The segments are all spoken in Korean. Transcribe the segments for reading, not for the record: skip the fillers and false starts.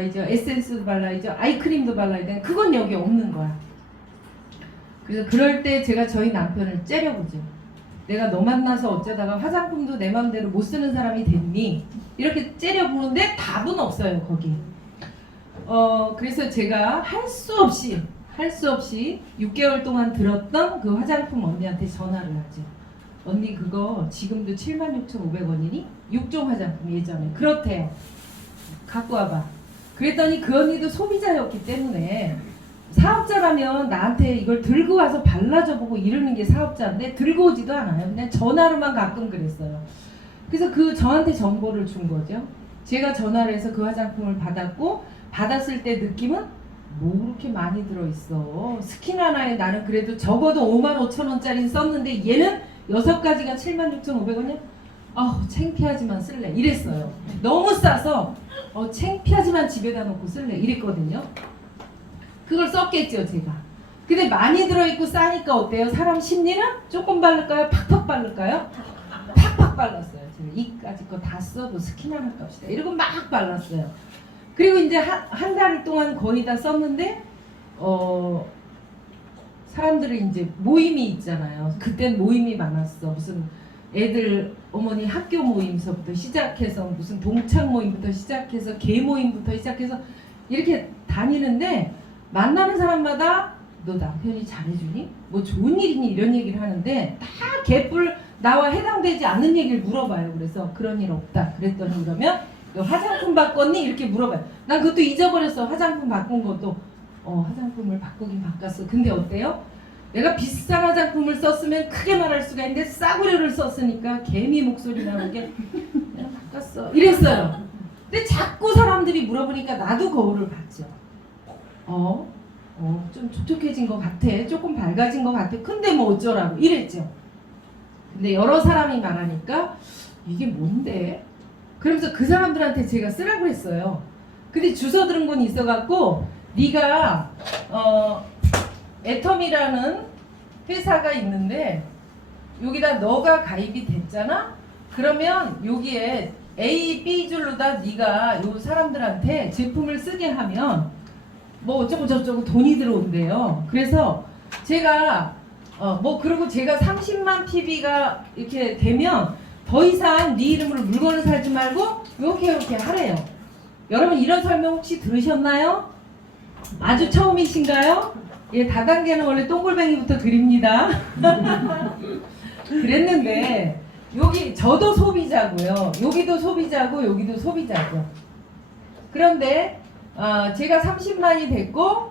발라야죠. 에센스도 발라야죠. 아이크림도 발라야 돼. 그건 여기 없는 거야. 그래서 그럴 때 제가 저희 남편을 째려보죠. 내가 너 만나서 어쩌다가 화장품도 내 맘대로 못 쓰는 사람이 됐니? 이렇게 째려보는데 답은 없어요, 거기. 그래서 제가 할 수 없이 6개월 동안 들었던 그 화장품 언니한테 전화를 하죠. 언니 그거 지금도 76,500원이니? 6종 화장품 예전에. 그렇대요. 갖고 와봐. 그랬더니 그 언니도 소비자였기 때문에 사업자라면 나한테 이걸 들고 와서 발라줘 보고 이러는 게 사업자인데 들고 오지도 않아요. 그냥 전화로만 가끔 그랬어요. 그래서 저한테 정보를 준 거죠. 제가 전화를 해서 그 화장품을 받았고 받았을 때 느낌은 뭐 그렇게 많이 들어있어. 스킨 하나에 나는 그래도 적어도 55,000원짜리 썼는데 얘는 6가지가 76,500원이야? 아우 창피하지만 쓸래 이랬어요. 너무 싸서 창피하지만 집에다 놓고 쓸래 이랬거든요. 그걸 썼겠죠 제가. 근데 많이 들어있고 싸니까 어때요? 사람 심리는 조금 바를까요? 팍팍 바를까요? 팍팍 발랐어요. 제가 이까지 거 다 써도 스킨 하나 값이다 이러고 막 발랐어요. 그리고 이제 한 달 동안 거의 다 썼는데 사람들이 이제 모임이 있잖아요. 그땐 모임이 많았어. 무슨 애들 어머니 학교 모임서부터 시작해서 무슨 동창 모임부터 시작해서 개 모임부터 시작해서 이렇게 다니는데 만나는 사람마다 너 남편이 잘해주니? 뭐 좋은 일이니? 이런 얘기를 하는데 다 개뿔 나와 해당되지 않는 얘기를 물어봐요. 그래서 그런 일 없다. 그랬더니 그러면 화장품 바꿨니? 이렇게 물어봐요. 난 그것도 잊어버렸어. 화장품 바꾼 것도 화장품을 바꾸긴 바꿨어. 근데 어때요? 내가 비싼 화장품을 썼으면 크게 말할 수가 있는데 싸구려를 썼으니까 개미 목소리 나오게 내가 바꿨어 이랬어요. 근데 자꾸 사람들이 물어보니까 나도 거울을 봤죠. 좀 촉촉해진 것 같아. 조금 밝아진 것 같아. 근데 뭐 어쩌라고 이랬죠. 근데 여러 사람이 말하니까 이게 뭔데? 그러면서 그 사람들한테 제가 쓰라고 했어요. 근데 주워 들은 건 있어갖고 네가 애텀이라는 회사가 있는데 여기다 너가 가입이 됐잖아? 그러면 여기에 A, B 줄로 다 네가 요 사람들한테 제품을 쓰게 하면 뭐 어쩌고 저쩌고 돈이 들어온대요. 그래서 제가 그리고 제가 30만 PB가 이렇게 되면 더 이상 네 이름으로 물건을 사지 말고 이렇게 하래요. 여러분 이런 설명 혹시 들으셨나요? 아주 처음이신가요? 예, 다단계는 원래 똥골뱅이부터 드립니다. 그랬는데 여기 저도 소비자고요. 여기도 소비자고 여기도 소비자죠. 그런데 제가 30만이 됐고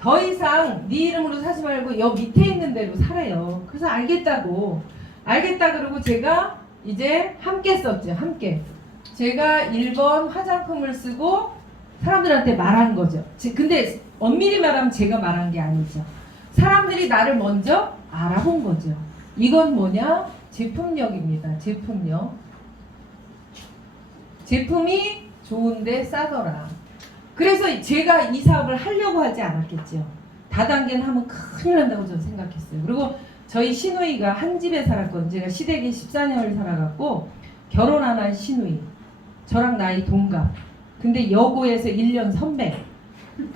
더 이상 네 이름으로 사지 말고 여 밑에 있는 대로 사래요. 그래서 알겠다 그러고 제가 이제 함께 썼죠. 함께. 제가 1번 화장품을 쓰고 사람들한테 말한 거죠. 근데 엄밀히 말하면 제가 말한 게 아니죠. 사람들이 나를 먼저 알아본 거죠. 이건 뭐냐? 제품력입니다. 제품력. 제품이 좋은데 싸더라. 그래서 제가 이 사업을 하려고 하지 않았겠죠. 다단계는 하면 큰일 난다고 저는 생각했어요. 그리고 저희 시누이가 한 집에 살았거든요. 제가 시댁에 14년을 살아갖고 결혼 안 한 시누이. 저랑 나이 동갑. 근데 여고에서 1년 선배.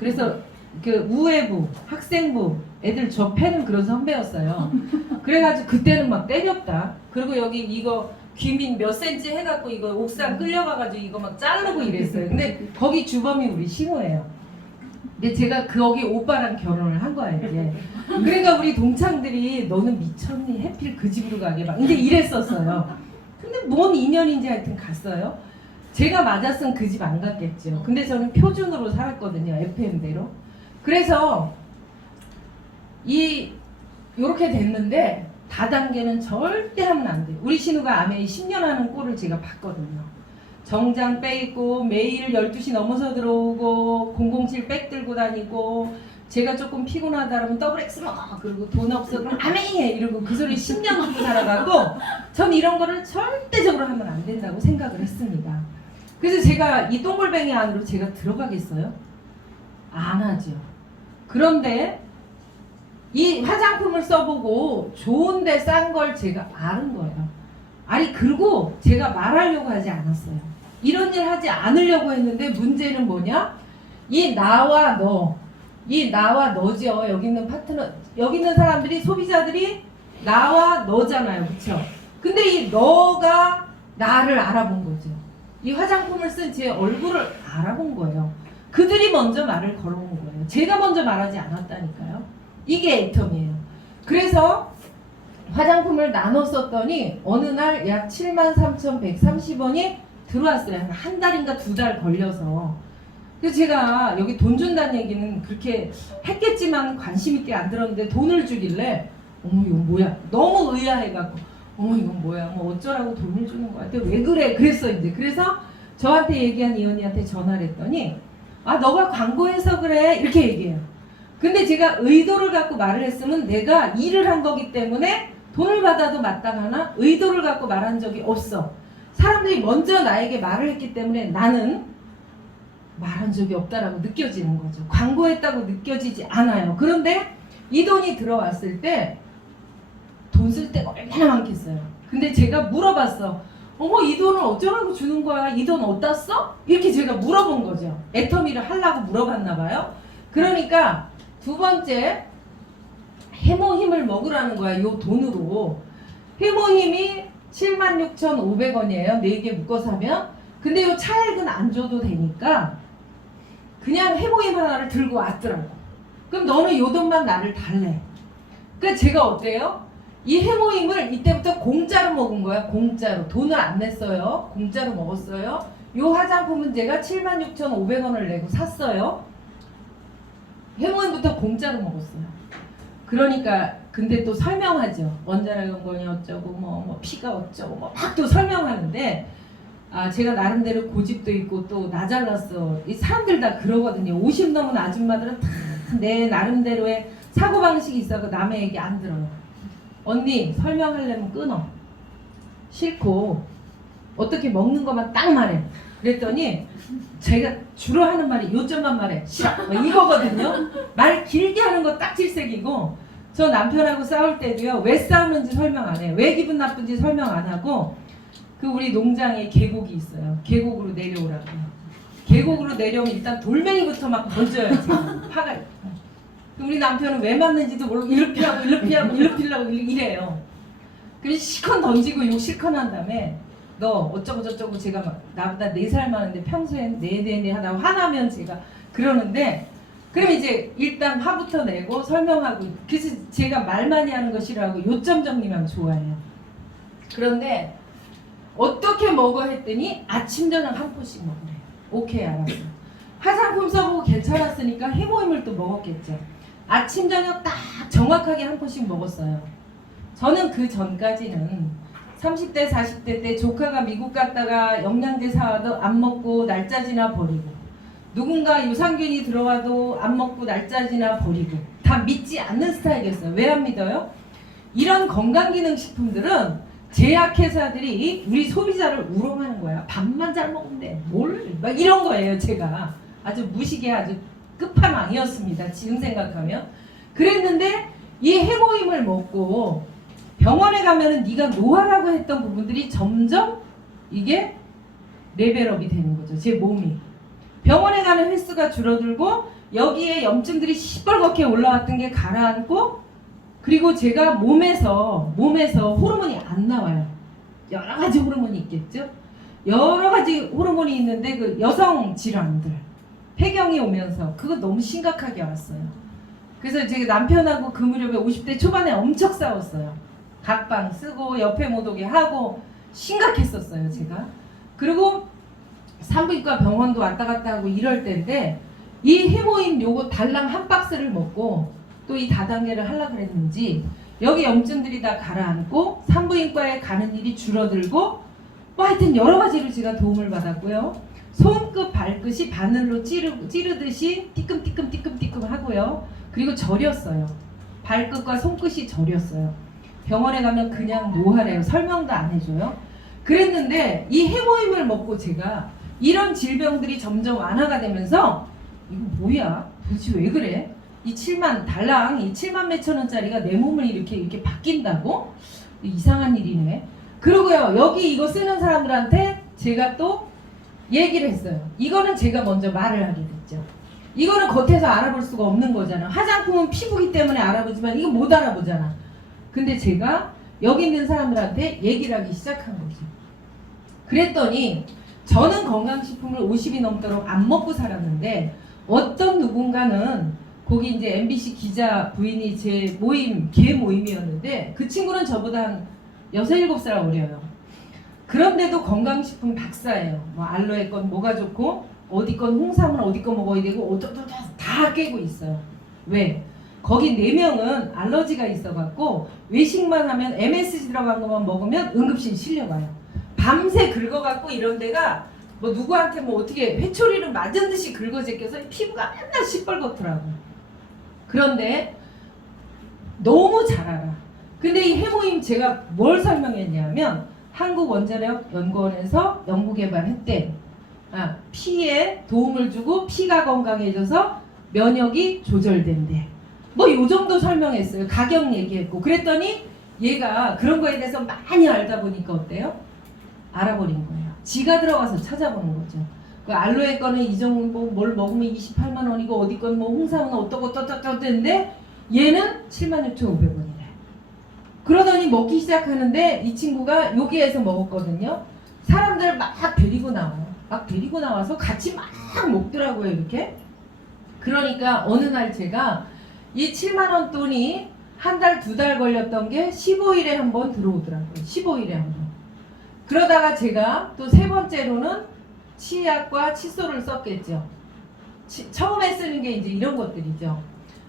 그래서 그 우회부, 학생부 애들 저 패는 그런 선배였어요. 그래가지고 그때는 막 때렸다. 그리고 여기 이거 귀민 몇 센치 해갖고 이거 옥상 끌려가가지고 이거 막 자르고 이랬어요. 근데 거기 주범이 우리 신우예요. 근데 제가 거기 오빠랑 결혼을 한 거야 이제. 그러니까 우리 동창들이 너는 미쳤니? 해필 그 집으로 가게 막 이제 이랬었어요. 근데 뭔 인연인지 하여튼 갔어요. 제가 맞았으면 그 집 안 갔겠죠. 근데 저는 표준으로 살았거든요. FM대로. 그래서 요렇게 됐는데 다단계는 절대 하면 안 돼요. 우리 신우가 아메이 10년 하는 꼴을 제가 봤거든요. 정장 빼입고 매일 12시 넘어서 들어오고 007 백 들고 다니고 제가 조금 피곤하다 그러면 더블 X 먹어 그리고 돈 없어 그럼 아메이 해 이러고 그 소리 10년 듣고 살아가고 전 이런 거를 절대적으로 하면 안 된다고 생각을 했습니다. 그래서 제가 이 똥골뱅이 안으로 제가 들어가겠어요? 안 하죠. 그런데 이 화장품을 써보고 좋은데 싼 걸 제가 아는 거예요. 아니 그리고 제가 말하려고 하지 않았어요. 이런 일 하지 않으려고 했는데 문제는 뭐냐? 이 나와 너, 이 나와 너죠. 여기 있는 파트너, 여기 있는 사람들이 소비자들이 나와 너잖아요. 그쵸? 근데 이 너가 나를 알아본 거죠. 이 화장품을 쓴 제 얼굴을 알아본 거예요. 그들이 먼저 말을 걸어온 거예요. 제가 먼저 말하지 않았다니까요. 이게 애텀이에요. 그래서 화장품을 나눠 썼더니 어느 날 약 73,130원이 들어왔어요. 한 달인가 두 달 걸려서. 그래서 제가 여기 돈 준다는 얘기는 그렇게 했겠지만 관심 있게 안 들었는데 돈을 주길래 어머 이건 뭐야? 너무 의아해갖고 어머 이건 뭐야? 뭐 어쩌라고 돈을 주는 거야? 왜 그래? 그랬어 이제. 그래서 저한테 얘기한 이 언니한테 전화를 했더니 아 너가 광고해서 그래 이렇게 얘기해요. 근데 제가 의도를 갖고 말을 했으면 내가 일을 한 거기 때문에 돈을 받아도 마땅하나 의도를 갖고 말한 적이 없어. 사람들이 먼저 나에게 말을 했기 때문에 나는 말한 적이 없다라고 느껴지는 거죠. 광고했다고 느껴지지 않아요. 그런데 이 돈이 들어왔을 때 돈 쓸 때가 얼마나 많겠어요. 근데 제가 물어봤어. 어머 이 돈을 어쩌라고 주는 거야? 이 돈 어디다 써? 이렇게 제가 물어본 거죠. 애터미를 하려고 물어봤나 봐요. 그러니까 두 번째 해모힘을 먹으라는 거야. 요 돈으로. 해모힘이 76,500원이에요. 4개 묶어서 하면. 근데 요 차액은 안 줘도 되니까 그냥 해모힘 하나를 들고 왔더라고. 그럼 너는 요 돈만 나를 달래. 그러니까 제가 어때요? 이 해모힘을 이때부터 공짜로 먹은 거야. 공짜로. 돈을 안 냈어요. 공짜로 먹었어요. 요 화장품은 제가 76,500원을 내고 샀어요. 해모힘부터 공짜로 먹었어요. 그러니까 근데 또 설명하죠. 원자력 연고니 어쩌고 뭐 피가 어쩌고 뭐 막 또 설명하는데 아 제가 나름대로 고집도 있고 또 나 잘났어. 이 사람들 다 그러거든요. 50 넘은 아줌마들은 다 내 나름대로의 사고방식이 있어서 남의 얘기 안 들어요. 언니 설명하려면 끊어. 싫고 어떻게 먹는 것만 딱 말해. 그랬더니 제가 주로 하는 말이 요점만 말해. 싫어. 이거거든요. 말 길게 하는 거 딱 질색이고 저 남편하고 싸울 때도요. 왜 싸우는지 설명 안 해요. 왜 기분 나쁜지 설명 안 하고 그 우리 농장에 계곡이 있어요. 계곡으로 내려오라고요. 계곡으로 내려오면 일단 돌멩이부터 막 던져요. 화가. 우리 남편은 왜 맞는지도 모르고 이렇게 하고 이렇게 이래요. 그래서 실컷 던지고 욕 실컷 한 다음에 너 어쩌고 저쩌고 제가 막 나보다 4살 많은데 평소엔 네네네 하다고 화나면 제가 그러는데 그럼 이제 일단 화부터 내고 설명하고 그래서 제가 말 많이 하는 거 싫어하고 요점 정리만 좋아해요. 그런데 어떻게 먹어 했더니 아침 저녁 한 포씩 먹으래. 오케이 알았어. 화장품 써보고 괜찮았으니까 해모임을 또 먹었겠죠. 아침 저녁 딱 정확하게 한 포씩 먹었어요. 저는 그 전까지는 30대 40대 때 조카가 미국 갔다가 영양제 사와도 안 먹고 날짜지나 버리고 누군가 유산균이 들어와도 안 먹고 날짜지나 버리고 다 믿지 않는 스타일이었어요. 왜 안 믿어요? 이런 건강기능식품들은 제약회사들이 우리 소비자를 우롱하는 거야. 밥만 잘 먹으면 돼. 뭘? 막 이런 거예요. 제가 아주 무식의 아주 끝판왕이었습니다. 지금 생각하면. 그랬는데 이 해모임을 먹고 병원에 가면은 네가 노화라고 했던 부분들이 점점 이게 레벨업이 되는 거죠. 제 몸이. 병원에 가는 횟수가 줄어들고 여기에 염증들이 시뻘겋게 올라왔던 게 가라앉고 그리고 제가 몸에서 호르몬이 안 나와요. 여러 가지 호르몬이 있겠죠. 여러 가지 호르몬이 있는데 그 여성 질환들 폐경이 오면서 그거 너무 심각하게 왔어요. 그래서 제가 남편하고 그 무렵에 50대 초반에 엄청 싸웠어요. 각방 쓰고 옆에 못 오게 하고 심각했었어요. 제가. 그리고 산부인과 병원도 왔다 갔다 하고 이럴 때인데 이 해모임 요거 달랑 한 박스를 먹고 또 이 다단계를 하려고 그랬는지 여기 염증들이 다 가라앉고 산부인과에 가는 일이 줄어들고 뭐 하여튼 여러 가지로 제가 도움을 받았고요. 손끝 발끝이 바늘로 찌르듯이 띠끔띠끔 하고요. 그리고 저렸어요. 발끝과 손끝이 저렸어요. 병원에 가면 그냥 노화래요. 설명도 안 해줘요. 그랬는데 이 해모임을 먹고 제가 이런 질병들이 점점 완화가 되면서 이거 뭐야? 도대체 왜 그래? 이 7만 달랑 이 7만 몇천 원짜리가 내 몸을 이렇게 바뀐다고? 이상한 일이네. 그러고요. 여기 이거 쓰는 사람들한테 제가 또 얘기를 했어요. 이거는 제가 먼저 말을 하게 됐죠. 이거는 겉에서 알아볼 수가 없는 거잖아. 화장품은 피부기 때문에 알아보지만 이건 못 알아보잖아. 근데 제가 여기 있는 사람들한테 얘기를 하기 시작한 거죠. 그랬더니 저는 건강식품을 50이 넘도록 안 먹고 살았는데 어떤 누군가는 거기 이제 MBC 기자 부인이 제 모임, 개 모임이었는데 그 친구는 저보다 한 6, 7살 어려요. 그런데도 건강식품 박사예요. 뭐 알로에 건 뭐가 좋고 어디 건 홍삼은 어디 거 먹어야 되고 다 깨고 있어요. 왜? 거기 4명은 알러지가 있어갖고 외식만 하면 MSG 들어간 것만 먹으면 응급실 실려가요. 밤새 긁어갖고 이런 데가 뭐 누구한테 뭐 어떻게 회초리를 맞은 듯이 긁어제껴서 피부가 맨날 시뻘겋더라고. 그런데 너무 잘 알아. 근데 이 해모임 제가 뭘 설명했냐면 한국원자력연구원에서 연구개발했대. 피에 도움을 주고 피가 건강해져서 면역이 조절된대. 뭐 요 정도 설명했어요. 가격 얘기했고. 그랬더니 얘가 그런 거에 대해서 많이 알다 보니까 어때요? 알아버린 거예요. 지가 들어가서 찾아보는 거죠. 그 알로에 거는 이 정도 뭘 먹으면 28만 원이고 어디 건 뭐 홍삼은 어떠고 어떠는데 얘는 76,500원이래. 그러더니 먹기 시작하는데 이 친구가 여기에서 먹었거든요. 사람들 막 데리고 나와요. 막 데리고 나와서 같이 막 먹더라고요. 이렇게. 그러니까 어느 날 제가 이 7만 원 돈이 한 달, 2달 걸렸던 게 15일에 한 번 들어오더라고요. 15일에 한 번. 그러다가 제가 또 3번째로는 치약과 칫솔을 썼겠죠. 처음에 쓰는 게 이제 이런 것들이죠.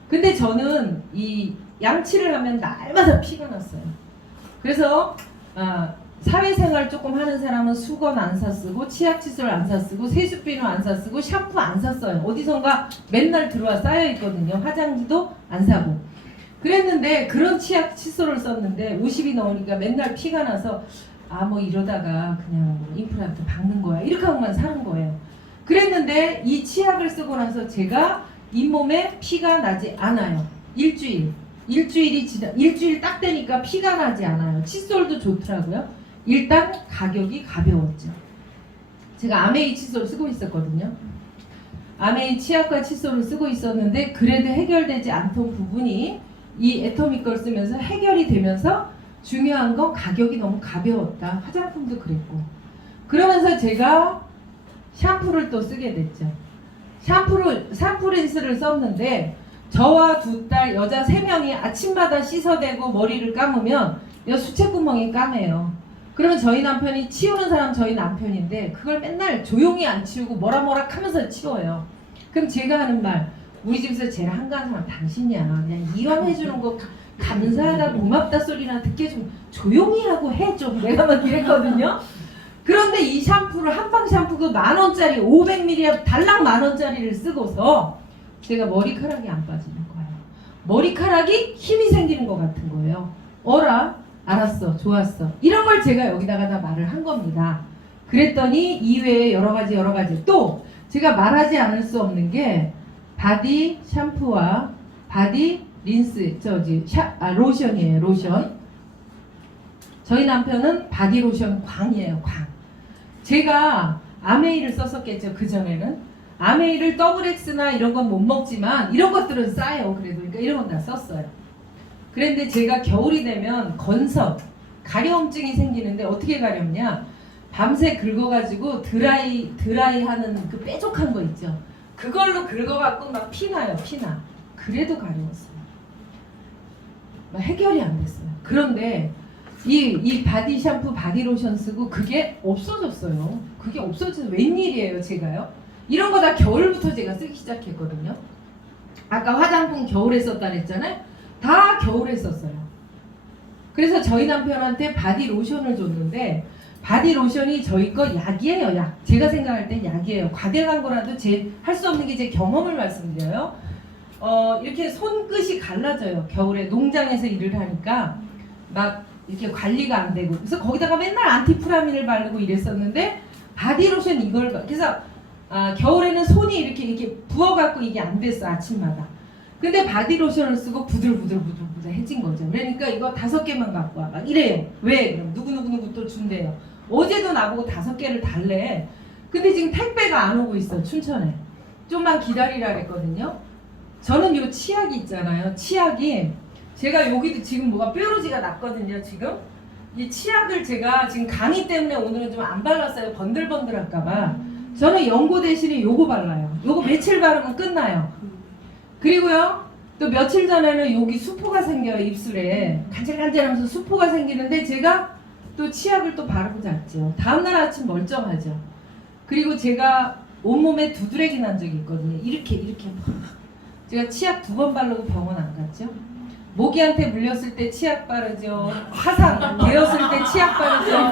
근데 저는 이 양치를 하면 날마다 피가 났어요. 그래서 사회생활 조금 하는 사람은 수건 안 사쓰고 치약 칫솔 안 사쓰고 세수비누 안 사쓰고 샴푸 안 샀어요. 어디선가 맨날 들어와 쌓여있거든요. 화장지도 안 사고. 그랬는데 그런 치약 칫솔을 썼는데 50이 넘으니까 맨날 피가 나서 뭐 이러다가 그냥 뭐 임플란트 박는 거야 이렇게 하고만 사는 거예요. 그랬는데 이 치약을 쓰고 나서 제가 잇몸에 피가 나지 않아요. 일주일 딱 되니까 피가 나지 않아요. 칫솔도 좋더라고요. 일단 가격이 가벼웠죠. 제가 아메이 칫솔 쓰고 있었거든요. 아메이 치약과 칫솔을 쓰고 있었는데 그래도 해결되지 않던 부분이 이 애터미 걸 쓰면서 해결이 되면서 중요한 건 가격이 너무 가벼웠다. 화장품도 그랬고. 그러면서 제가 샴푸를 또 쓰게 됐죠. 샴푸린스를 썼는데 저와 2딸 여자 3명이 아침마다 씻어대고 머리를 감으면 이 수채구멍이 까매요. 그러면 저희 남편이 치우는 사람 저희 남편인데 그걸 맨날 조용히 안 치우고 뭐라 하면서 치워요. 그럼 제가 하는 말, 우리 집에서 제일 한가한 사람 당신이야. 그냥 이런 해주는 거 감사하다 고맙다 소리나 듣게 좀 조용히 하고 해 좀. 내가 막 이랬거든요. 그런데 이 샴푸를 한방 샴푸 그 10,000원짜리 500ml 달랑 10,000원짜리를 쓰고서 제가 머리카락이 안 빠지는 거예요. 머리카락이 힘이 생기는 것 같은 거예요. 어라? 알았어. 좋았어. 이런 걸 제가 여기다가 다 말을 한 겁니다. 그랬더니 이외에 여러 가지 또 제가 말하지 않을 수 없는 게 바디 샴푸와 바디 린스 로션이에요. 로션. 저희 남편은 바디 로션 광이에요. 광. 제가 아메이를 썼었겠죠. 그전에는 아메이를 더블X나 이런 건 못 먹지만 이런 것들은 싸요. 그래도 그러니까 이런 건 다 썼어요. 그런데 제가 겨울이 되면 건선, 가려움증이 생기는데 어떻게 가렵냐? 밤새 긁어가지고 드라이 하는 그 뾰족한 거 있죠. 그걸로 긁어갖고 막 피나요. 피나. 그래도 가려웠어요. 막 해결이 안 됐어요. 그런데 이 바디 샴푸, 바디 로션 쓰고 그게 없어졌어요. 그게 없어져서 웬일이에요, 제가요? 이런 거 다 겨울부터 제가 쓰기 시작했거든요. 아까 화장품 겨울에 썼다 그랬잖아요. 다 겨울에 썼어요. 그래서 저희 남편한테 바디 로션을 줬는데 바디 로션이 저희 거 약이에요. 약. 제가 생각할 땐 약이에요. 과대한 거라도 제 할 수 없는 게 제 경험을 말씀드려요. 이렇게 손끝이 갈라져요. 겨울에 농장에서 일을 하니까 막 이렇게 관리가 안 되고 그래서 거기다가 맨날 안티프라민을 바르고 이랬었는데 바디로션 이걸 그래서 겨울에는 손이 이렇게 부어갖고 이게 안 됐어. 아침마다. 근데 바디로션을 쓰고 부들부들해진 거죠. 그러니까 이거 5개만 갖고 와. 막 이래요. 왜? 그럼 누구 또 준대요. 어제도 나보고 5개를 달래. 근데 지금 택배가 안 오고 있어. 춘천에. 좀만 기다리라 그랬거든요. 저는 요 치약이 있잖아요. 치약이 제가 여기도 지금 뭐가 뾰루지가 났거든요. 지금 이 치약을 제가 지금 강의 때문에 오늘은 좀 안 발랐어요. 번들번들할까봐. 저는 연고 대신에 요거 발라요. 요거 며칠 바르면 끝나요. 그리고요 또 며칠 전에는 여기 수포가 생겨요. 입술에 간질간질하면서 수포가 생기는데 제가 또 치약을 또 바르고 잤죠. 다음날 아침 멀쩡하죠. 그리고 제가 온몸에 두드레기 난 적이 있거든요. 이렇게 막. 제가 치약 2번 바르고 병원 안 갔죠. 모기한테 물렸을 때 치약 바르죠. 화상 되었을 때 치약 바르죠.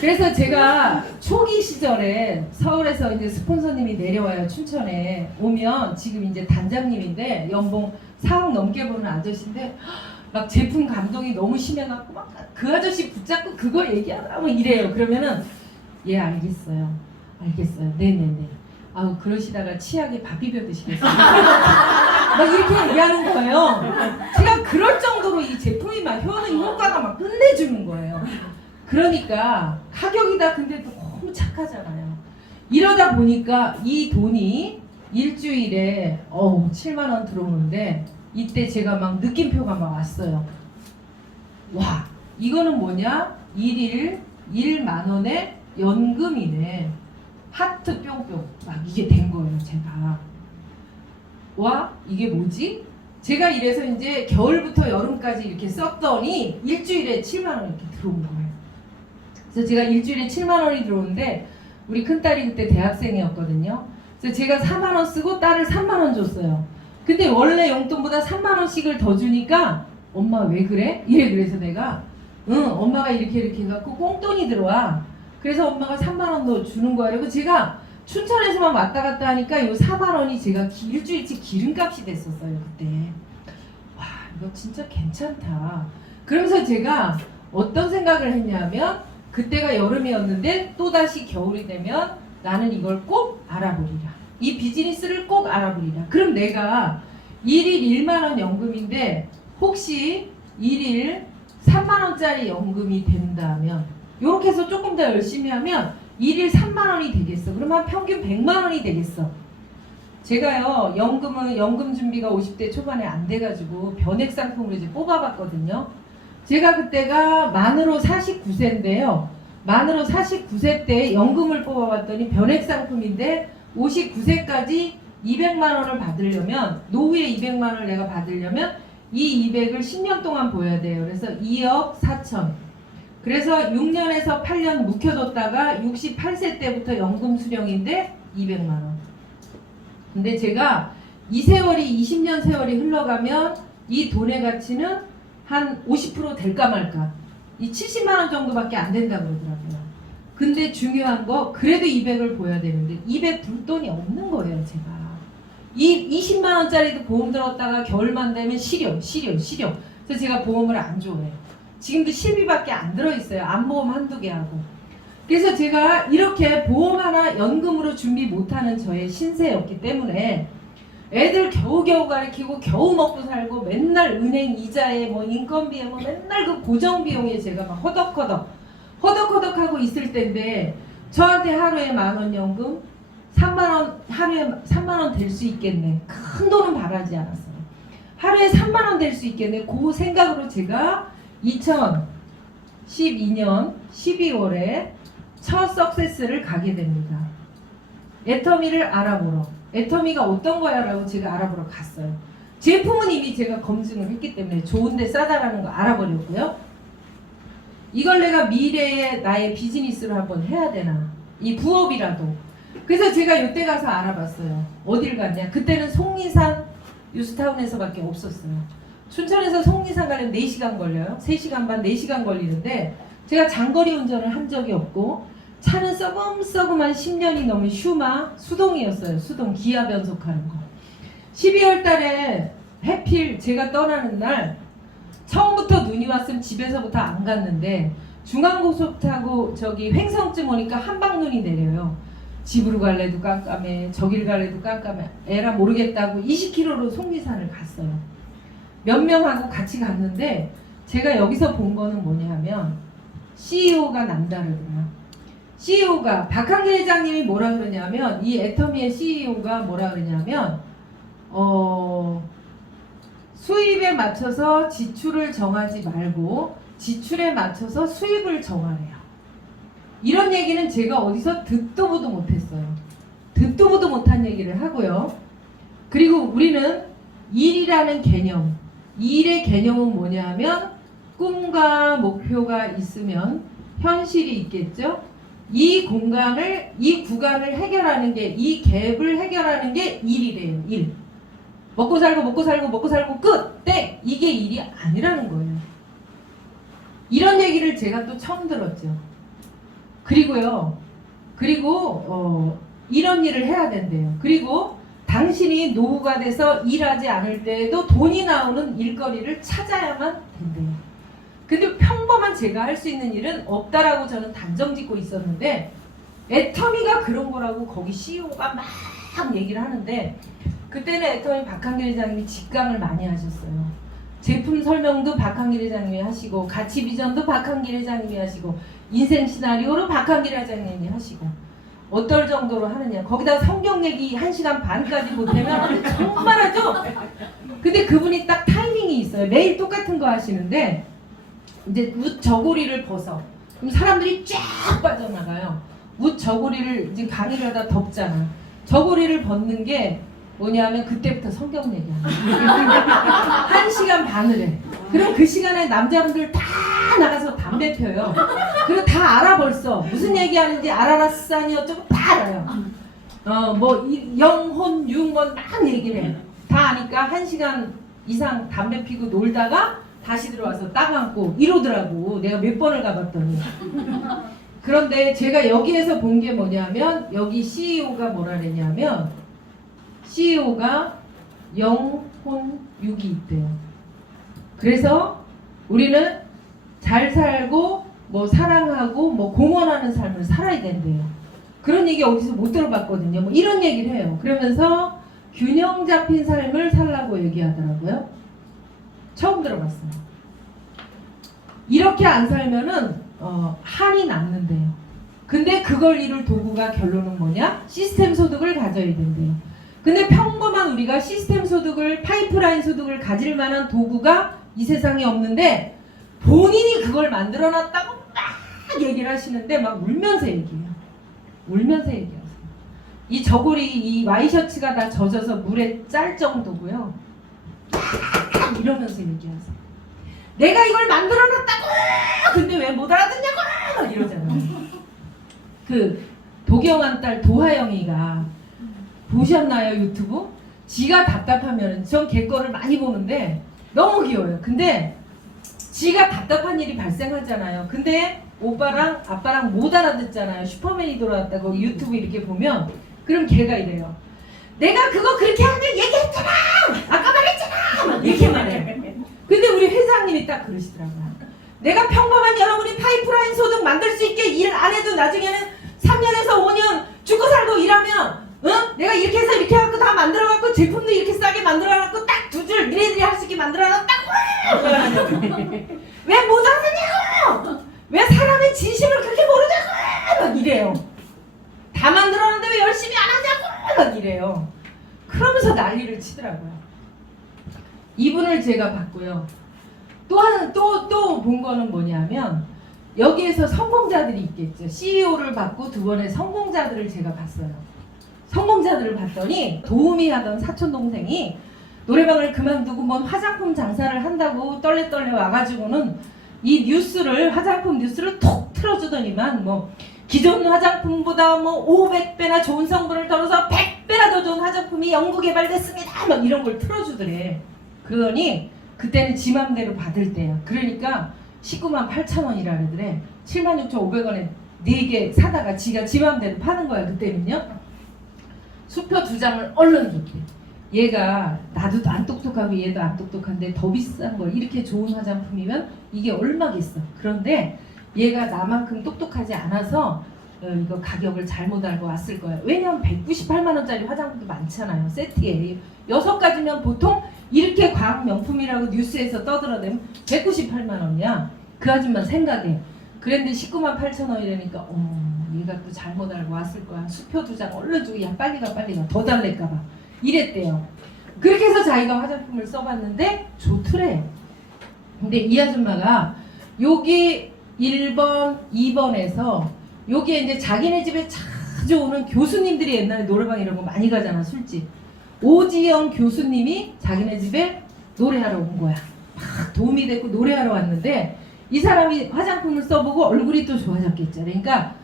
그래서 제가 초기 시절에 서울에서 이제 스폰서님이 내려와요. 춘천에 오면 지금 이제 단장님인데 연봉 4억 넘게 버는 아저씨인데 막 제품 감동이 너무 심해갖고 막 그 아저씨 붙잡고 그거 얘기하라 뭐 이래요. 그러면은 예 알겠어요. 네네네. 아우 그러시다가 치약에 밥 비벼 드시겠어요? 막 이렇게 얘기하는 거예요. 제가 그럴 정도로 이 제품이 막 효과가 막 끝내주는 거예요. 그러니까 가격이다 근데 너무 착하잖아요. 이러다 보니까 이 돈이 일주일에 7만 원 들어오는데 이때 제가 막 느낌표가 막 왔어요. 와 이거는 뭐냐? 1일 1만 원의 연금이네. 하트 뿅뿅 막 이게 된 거예요. 제가 와 이게 뭐지? 제가 이래서 이제 겨울부터 여름까지 이렇게 썼더니 일주일에 7만 원 이렇게 들어온 거예요. 그래서 제가 일주일에 7만 원이 들어오는데 우리 큰딸이 그때 대학생이었거든요. 그래서 제가 4만 원 쓰고 딸을 3만 원 줬어요. 근데 원래 용돈보다 3만 원씩을 더 주니까 엄마 왜 그래? 그래서 내가 응 엄마가 이렇게 해갖고 꽁돈이 들어와. 그래서 엄마가 3만 원 더 주는 거야. 그리고 제가 춘천에서만 왔다 갔다 하니까 요 4만 원이 제가 일주일치 기름값이 됐었어요. 그때. 와 이거 진짜 괜찮다. 그러면서 제가 어떤 생각을 했냐면 그때가 여름이었는데 또다시 겨울이 되면 나는 이걸 꼭 알아보리라. 이 비즈니스를 꼭 알아보리라. 그럼 내가 1일 1만 원 연금인데 혹시 1일 3만 원짜리 연금이 된다면 이렇게 해서 조금 더 열심히 하면 1일 3만 원이 되겠어. 그러면 평균 100만 원이 되겠어. 제가요 연금 준비가 50대 초반에 안 돼가지고 변액 상품으로 이제 뽑아봤거든요. 제가 그때가 만으로 49세인데요. 만으로 49세 때 연금을 뽑아봤더니 변액 상품인데 59세까지 200만 원을 받으려면 노후에 200만 원을 내가 받으려면 이 200을 10년 동안 보여야 돼요. 그래서 2억 4천. 그래서 6년에서 8년 묵혀뒀다가 68세 때부터 연금 수령인데 200만 원. 근데 제가 이 세월이 20년 세월이 흘러가면 이 돈의 가치는 한 50% 될까 말까. 이 70만 원 정도밖에 안 된다 그러더라고요. 근데 중요한 거 그래도 200을 보여야 되는데 200 불 돈이 없는 거예요. 제가. 이 20만 원짜리도 보험 들었다가 겨울만 되면 실효. 그래서 제가 보험을 안 좋아해요. 지금도 실비밖에 안 들어있어요. 암보험 한두 개 하고. 그래서 제가 이렇게 보험 하나 연금으로 준비 못하는 저의 신세였기 때문에 애들 겨우겨우 가르치고 겨우 먹고 살고 맨날 은행 이자에 뭐 인건비에 뭐 맨날 그 고정비용에 제가 막 허덕허덕하고 있을 때인데 저한테 하루에 10,000원 연금 3만원 하루에 3만원 될 수 있겠네. 큰 돈은 바라지 않았어요. 하루에 3만원 될 수 있겠네. 그 생각으로 제가 2012년 12월에 첫 석세스를 가게 됩니다. 애터미를 알아보러. 애터미가 어떤 거야 라고 제가 알아보러 갔어요. 제품은 이미 제가 검증을 했기 때문에 좋은데 싸다라는 거 알아버렸고요. 이걸 내가 미래의 나의 비즈니스로 한번 해야 되나. 이 부업이라도. 그래서 제가 이때 가서 알아봤어요. 어딜 갔냐. 그때는 속리산 뉴스타운에서밖에 없었어요. 춘천에서 속리산 가려면 4시간 걸려요. 3시간 반, 4시간 걸리는데 제가 장거리 운전을 한 적이 없고 차는 썩음썩음한 10년이 넘은 슈마 수동이었어요. 수동 기아 변속하는 거. 12월 달에 해필 제가 떠나는 날 처음부터 눈이 왔으면 집에서부터 안 갔는데 중앙고속 타고 저기 횡성쯤 오니까 한방눈이 내려요. 집으로 갈래도 깜깜해. 저길 갈래도 깜깜해. 에라 모르겠다고 20km로 속리산을 갔어요. 몇 명하고 같이 갔는데 제가 여기서 본 거는 뭐냐 하면 CEO가 남다르더라. CEO가 박한길 회장님이 뭐라 그러냐면 이 애터미의 CEO가 뭐라 그러냐면 수입에 맞춰서 지출을 정하지 말고 지출에 맞춰서 수입을 정하래요. 이런 얘기는 제가 어디서 듣도 보도 못했어요. 듣도 보도 못한 얘기를 하고요. 그리고 우리는 일이라는 개념, 일의 개념은 뭐냐면 꿈과 목표가 있으면 현실이 있겠죠. 이 구간을 해결하는 게, 이 갭을 해결하는 게 일이래요. 일. 먹고 살고 끝! 땡! 이게 일이 아니라는 거예요. 이런 얘기를 제가 또 처음 들었죠. 그리고 이런 일을 해야 된대요. 그리고 당신이 노후가 돼서 일하지 않을 때에도 돈이 나오는 일거리를 찾아야만 된대요. 근데 평범한 제가 할 수 있는 일은 없다라고 저는 단정 짓고 있었는데 애터미가 그런 거라고 거기 CEO가 막 얘기를 하는데 그때는 애터미 박한길 회장님이 직강을 많이 하셨어요. 제품 설명도 박한길 회장님이 하시고 가치 비전도 박한길 회장님이 하시고 인생 시나리오로 박한길 회장님이 하시고 어떨 정도로 하느냐. 거기다 성경 얘기 1시간 반까지 보태면 정말 하죠. 근데 그분이 딱 타이밍이 있어요. 매일 똑같은 거 하시는데 이제 웃 저고리를 벗어. 그럼 사람들이 쫙 빠져나가요. 웃 저고리를 이제 강의를 하다 덥잖아. 저고리를 벗는 게 뭐냐면 그때부터 성경 얘기하는 거야. 1시간 반을 해. 그럼 그 시간에 남자분들 다 나가서 담배 펴요. 그리고 다 알아 벌써. 무슨 얘기하는지 아라라싸니 어쩌고 다 알아요. 영혼, 육혼 막 얘기를 해. 다 아니까 1시간 이상 담배 피고 놀다가 다시 들어와서 딱 앉고 이러더라고. 내가 몇 번을 가봤더니. 그런데 제가 여기에서 본 게 뭐냐면 여기 CEO가 뭐라 그랬냐면 CEO가 영혼, 육이 있대요. 그래서 우리는 잘 살고 뭐 사랑하고 뭐 공헌하는 삶을 살아야 된대요. 그런 얘기 어디서 못 들어봤거든요. 뭐 이런 얘기를 해요. 그러면서 균형 잡힌 삶을 살라고 얘기하더라고요. 처음 들어봤어요. 이렇게 안 살면은 한이 남는데요. 근데 그걸 이룰 도구가 결론은 뭐냐? 시스템 소득을 가져야 된대요. 근데 평범한 우리가 시스템 소득을, 파이프라인 소득을 가질 만한 도구가 이 세상에 없는데 본인이 그걸 만들어 놨다고 막 얘기를 하시는데 막 울면서 얘기해요. 울면서 얘기하세요. 이 저고리, 이 와이셔츠가 다 젖어서 물에 짤 정도고요. 막 이러면서 얘기하세요. 내가 이걸 만들어 놨다고! 근데 왜 못 알아듣냐고! 막 이러잖아요. 그 도경한 딸 도하영이가 보셨나요, 유튜브? 지가 답답하면 전 걔 거를 많이 보는데 너무 귀여워요. 근데 지가 답답한 일이 발생하잖아요. 근데 오빠랑 아빠랑 못 알아듣잖아요. 슈퍼맨이 돌아왔다고 유튜브 이렇게 보면 그럼 걔가 이래요. 내가 그거 그렇게 하는데 얘기했잖아! 아까 말했잖아! 이렇게 말해요. 근데 우리 회장님이 딱 그러시더라고요. 내가 평범한 여러분이 파이프라인 소득 만들 수 있게 일 안 해도 나중에는 3년에서 5년 죽고 살고 일하면 내가 이렇게 해서 이렇게 해갖고 다 만들어갖고 제품도 이렇게 싸게 만들어갖고 딱 2줄 니네들이 할 수 있게 만들어놨다고! 왜 못 알아듣냐고! 왜 사람의 진심을 그렇게 모르냐고! 막 이래요. 다 만들어놨는데 왜 열심히 안 하냐고! 막 이래요. 그러면서 난리를 치더라고요. 이분을 제가 봤고요. 또 본 거는 뭐냐면 여기에서 성공자들이 있겠죠. CEO를 받고 두 번의 성공자들을 제가 봤어요. 성공자들을 봤더니 도우미 하던 사촌동생이 노래방을 그만두고 뭔 화장품 장사를 한다고 떨레 와가지고는 이 뉴스를 화장품 뉴스를 톡 틀어주더니만 뭐 기존 화장품보다 뭐 500배나 좋은 성분을 떨어서 100배나 더 좋은 화장품이 연구 개발됐습니다. 막 이런 걸 틀어주더래. 그러더니 그때는 지 맘대로 받을 때야. 그러니까 19만 8천 원이라 그러더래. 76,500원에 4개 사다가 지가 지 맘대로 파는 거야. 그때는요. 수표 2장을 얼른 줬대. 얘가 나도 안 똑똑하고 얘도 안 똑똑한데 더 비싼 걸 이렇게 좋은 화장품이면 이게 얼마겠어. 그런데 얘가 나만큼 똑똑하지 않아서 이거 가격을 잘못 알고 왔을 거야. 왜냐면 198만 원짜리 화장품도 많잖아요. 세트에 6가지면 보통 이렇게 과학 명품이라고 뉴스에서 떠들어대면 198만 원이야. 그 아줌마 생각에. 그랬는데 19만 8천 원이라니까 얘가 또 잘못 알고 왔을 거야. 수표 2장 얼른 주고 야 빨리 가 더 달랠까 봐 이랬대요. 그렇게 해서 자기가 화장품을 써봤는데 좋더래요. 근데 이 아줌마가 여기 1번, 2번에서 여기에 이제 자기네 집에 자주 오는 교수님들이 옛날에 노래방 이런 거 많이 가잖아, 술집. 오지영 교수님이 자기네 집에 노래하러 온 거야. 막 도움이 됐고 노래하러 왔는데 이 사람이 화장품을 써보고 얼굴이 또 좋아졌겠죠. 그러니까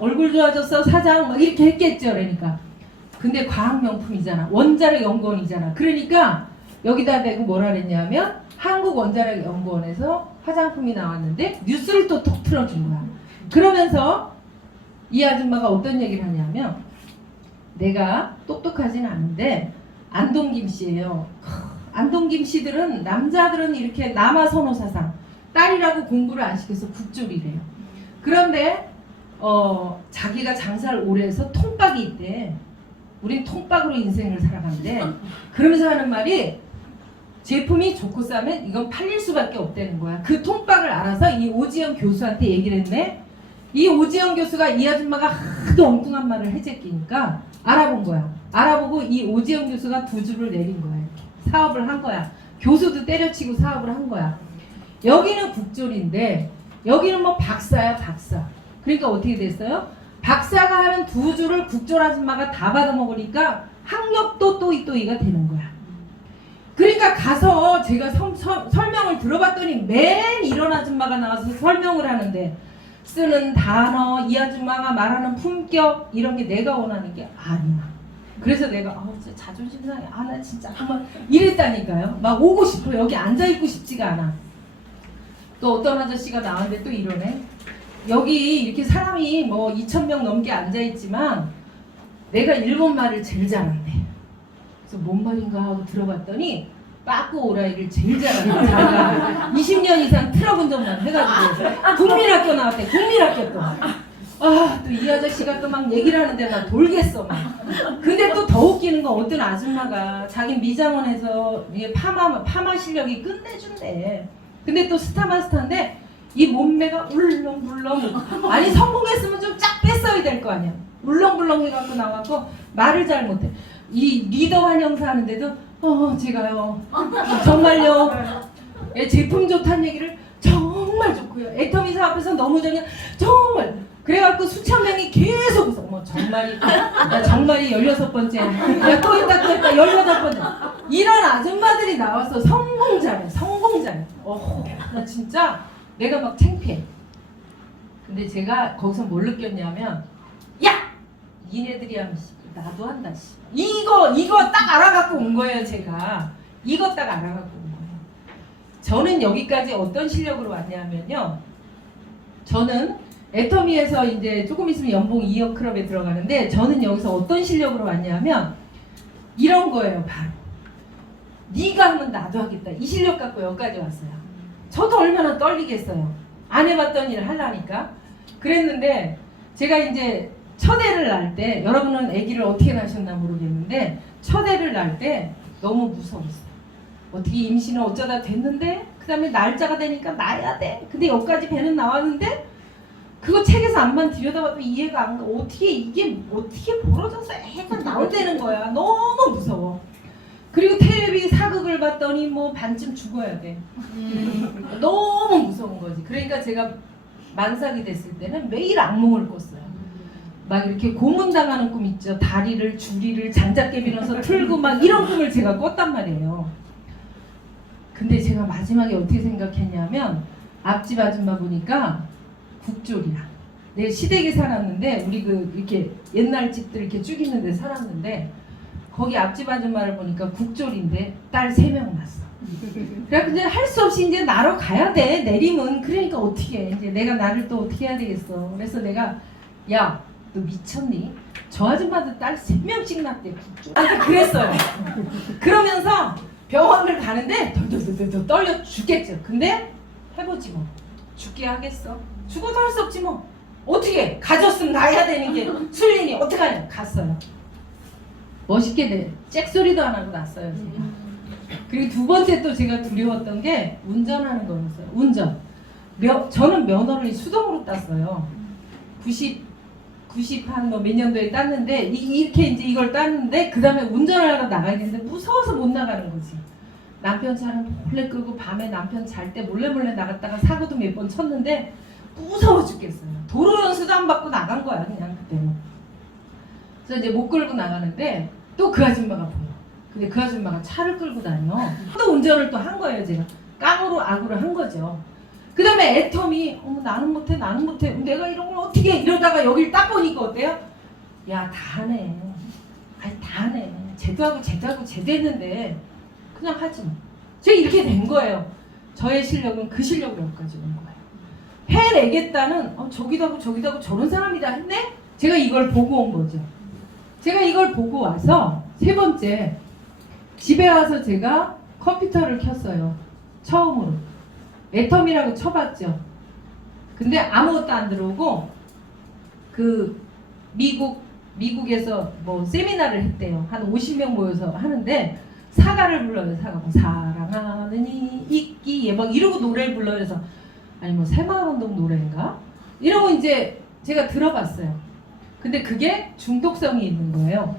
얼굴 좋아졌어 사장 막 이렇게 했겠죠. 그러니까 근데 과학명품이잖아. 원자력 연구원이잖아. 그러니까 여기다 대고 뭐라 그랬냐면 한국원자력연구원에서 화장품이 나왔는데 뉴스를 또 톡 틀어준 거야. 그러면서 이 아줌마가 어떤 얘기를 하냐면 내가 똑똑하진 않은데 안동김 씨예요. 안동김 씨들은 남자들은 이렇게 남아선호 사상 딸이라고 공부를 안 시켜서 국졸이래요. 그런데 자기가 장사를 오래 해서 통박이 있대. 우린 통박으로 인생을 살아간대. 그러면서 하는 말이 제품이 좋고 싸면 이건 팔릴 수밖에 없다는 거야. 그 통박을 알아서 이 오지영 교수한테 얘기를 했네. 이 오지영 교수가 이 아줌마가 하도 엉뚱한 말을 해제끼니까 알아본 거야. 알아보고 이 오지영 교수가 2주를 내린 거야. 이렇게. 사업을 한 거야. 교수도 때려치고 사업을 한 거야. 여기는 국졸인데 여기는 뭐 박사야 박사. 그러니까 어떻게 됐어요? 박사가 하는 2주를 국졸 아줌마가 다 받아먹으니까 학력도 또이또이가 되는 거야. 그러니까 가서 제가 설명을 들어봤더니 맨 이런 아줌마가 나와서 설명을 하는데 쓰는 단어, 이 아줌마가 말하는 품격 이런 게 내가 원하는 게 아니야. 그래서 내가 진짜 자존심 상해. 나 진짜 한번 이랬다니까요. 막 오고 싶어. 여기 앉아있고 싶지가 않아. 또 어떤 아저씨가 나왔는데 또 이러네. 여기 이렇게 사람이 뭐 2,000명 넘게 앉아있지만 내가 일본말을 제일 잘한대. 그래서 뭔 말인가 하고 들어봤더니 빠꾸 오라이를 제일 잘한대. 자기가 20년 이상 트럭 운전만 해가지고 국민학교 나왔대. 국민학교 또. 또 이 아저씨가 또 막 얘기를 하는데 나 돌겠어 막. 근데 또 더 웃기는 건 어떤 아줌마가 자기 미장원에서 이게 파마 실력이 끝내준대. 근데 또 스타마스터인데 이 몸매가 울렁불렁. 아니 성공했으면 좀 쫙 뺐어야 될 거 아니야. 울렁불렁 해갖고 나와갖고 말을 잘 못해. 이 리더 환영사 하는데도 제가요 정말요 제품 좋다는 얘기를 정말 좋고요. 애터미사 앞에서 너무 정말 그래갖고 수천 명이 계속 웃어. 정말이 정말이 16번째 야 또 있다 18번째 이런 아줌마들이 나와서 성공자래. 나 진짜 내가 막 창피해. 근데 제가 거기서 뭘 느꼈냐면 야! 니네들이 하면 나도 한다. 이거 딱 알아갖고 온 거예요. 제가 이거 딱 알아갖고 온 거예요. 저는 여기까지 어떤 실력으로 왔냐면요. 저는 애터미에서 이제 조금 있으면 연봉 2억 클럽에 들어가는데 저는 여기서 어떤 실력으로 왔냐면 이런 거예요. 바로 네가 하면 나도 하겠다. 이 실력 갖고 여기까지 왔어요. 저도 얼마나 떨리겠어요. 안 해봤던 일을 하려니까. 그랬는데 제가 이제 첫 애를 낳을 때 여러분은 아기를 어떻게 낳으셨나 모르겠는데 첫 애를 낳을 때 너무 무서웠어요. 어떻게 임신을 어쩌다 됐는데 그 다음에 날짜가 되니까 낳아야 돼. 근데 여기까지 배는 나왔는데 그거 책에서 안만 들여다봐도 이해가 안 가. 이게 어떻게 벌어져서 애가 나온다는 거야. 너무 무서워. 그리고 텔레비 사극을 봤더니 뭐 반쯤 죽어야 돼. 너무 무서운 거지. 그러니까 제가 만삭이 됐을 때는 매일 악몽을 꿨어요. 막 이렇게 고문당하는 꿈 있죠. 다리를 줄이를 장작개비 넣어서 틀고 막 이런 꿈을 제가 꿨단 말이에요. 근데 제가 마지막에 어떻게 생각했냐면 앞집 아줌마 보니까 국졸이야. 내 시댁에 살았는데 우리 이렇게 옛날 집들 이렇게 쭉 있는 데 살았는데 거기 앞집 아줌마를 보니까 국졸인데 딸 3명 낳았어. 그래 근데 할 수 없이 이제 나러 가야 돼. 내림은. 그러니까 어떻게 해. 이제 내가 나를 또 어떻게 해야 되겠어. 그래서 내가 야 너 미쳤니? 저 아줌마도 딸 3명씩 낳대. 그랬어요. 그러면서 병원을 가는데 덜덜덜 떨려 죽겠죠. 근데 해보지 뭐. 죽게 하겠어. 죽어도 할 수 없지 뭐. 어떻게 가졌으면 나야 되는 게 술리니 어떡하냐. 갔어요. 멋있게 잭소리도 안 하고 났어요. 제가. 그리고 두 번째 또 제가 두려웠던 게 운전하는 거였어요. 운전. 저는 면허를 수동으로 땄어요. 90한 뭐 몇 년도에 땄는데 이렇게 이제 이걸 땄는데 그 다음에 운전을 하러 나가야 되는데 무서워서 못 나가는 거지. 남편 차를 몰래 끄고 밤에 남편 잘 때 몰래 나갔다가 사고도 몇 번 쳤는데 무서워 죽겠어요. 도로 연수도 안 받고 나간 거야 그냥 그때는. 그래서 이제 못 끌고 나가는데 또 그 아줌마가 보여. 근데 그 아줌마가 차를 끌고 다녀. 또 운전을 또 한 거예요 제가. 깡으로 악으로 한 거죠. 그 다음에 애텀이 나는 못해 내가 이런 걸 어떻게 해 이러다가 여길 딱 보니까 어때요? 야 다 하네. 아니 다 하네. 쟤도 하고 쟤도 했는데 그냥 하지 뭐. 제가 이렇게 된 거예요. 저의 실력은 그 실력으로 여기까지 온 거예요. 해내겠다는 저기도 하고 저런 사람이 다 했네? 제가 이걸 보고 온 거죠. 제가 이걸 보고 와서 세 번째 집에 와서 제가 컴퓨터를 켰어요. 처음으로. 애텀이라고 쳐봤죠. 근데 아무것도 안 들어오고 그 미국에서 뭐 세미나를 했대요. 한 50명 모여서 하는데 사가를 불러요. 사가 뭐 사랑하는 이 있기에 막 이러고 노래를 불러요. 그래서 아니 뭐 새마을운동 노래인가? 이러고 이제 제가 들어봤어요. 근데 그게 중독성이 있는 거예요.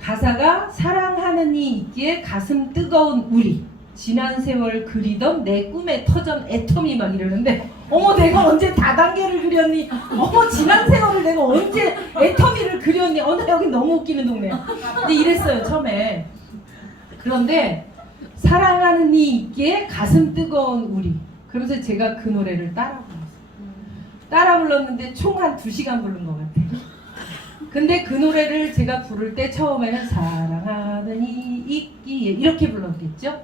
가사가 사랑하는 이 있기에 가슴 뜨거운 우리 지난 세월 그리던 내 꿈의 터전 애텀이 막 이러는데 어머 내가 언제 다단계를 그렸니? 어머 지난 세월을 내가 언제 애텀이를 그렸니? 나 여기 너무 웃기는 동네야. 근데 이랬어요 처음에. 그런데 사랑하는 이 있기에 가슴 뜨거운 우리 그러면서 제가 그 노래를 따라 불렀어요. 따라 불렀는데 총 한 2시간 부른 것 같아요. 근데 그 노래를 제가 부를 때 처음에는 사랑하는 이 있기에 이렇게 불렀겠죠.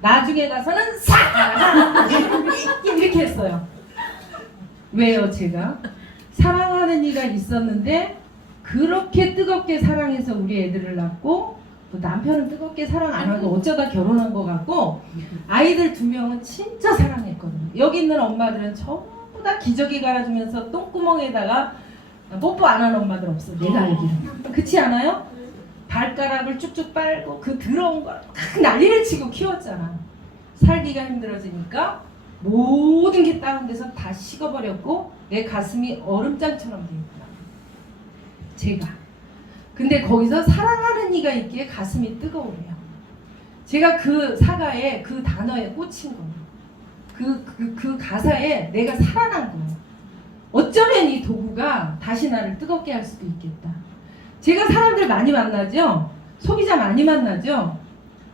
나중에 가서는 사랑하는 이 있기에 이렇게 했어요. 왜요 제가? 사랑하는 이가 있었는데 그렇게 뜨겁게 사랑해서 우리 애들을 낳고 또 남편은 뜨겁게 사랑 안 하고 어쩌다 결혼한 것 같고 아이들 2명은 진짜 사랑했거든요. 여기 있는 엄마들은 전부 다 기저귀 갈아주면서 똥구멍에다가 뽀뽀 안 하는 엄마들 없어. 내가 알기로는. 그렇지 않아요? 발가락을 쭉쭉 빨고 그 더러운 걸 막 난리를 치고 키웠잖아. 살기가 힘들어지니까 모든 게 다운돼서 다 식어버렸고 내 가슴이 얼음장처럼 되었구나. 제가. 근데 거기서 사랑하는 이가 있기에 가슴이 뜨거우래요. 제가 그 사가에 그 단어에 꽂힌 거예요. 그 가사에 내가 살아난 거예요. 어쩌면 이 도구가 다시 나를 뜨겁게 할 수도 있겠다. 제가 사람들 많이 만나죠? 소비자 많이 만나죠?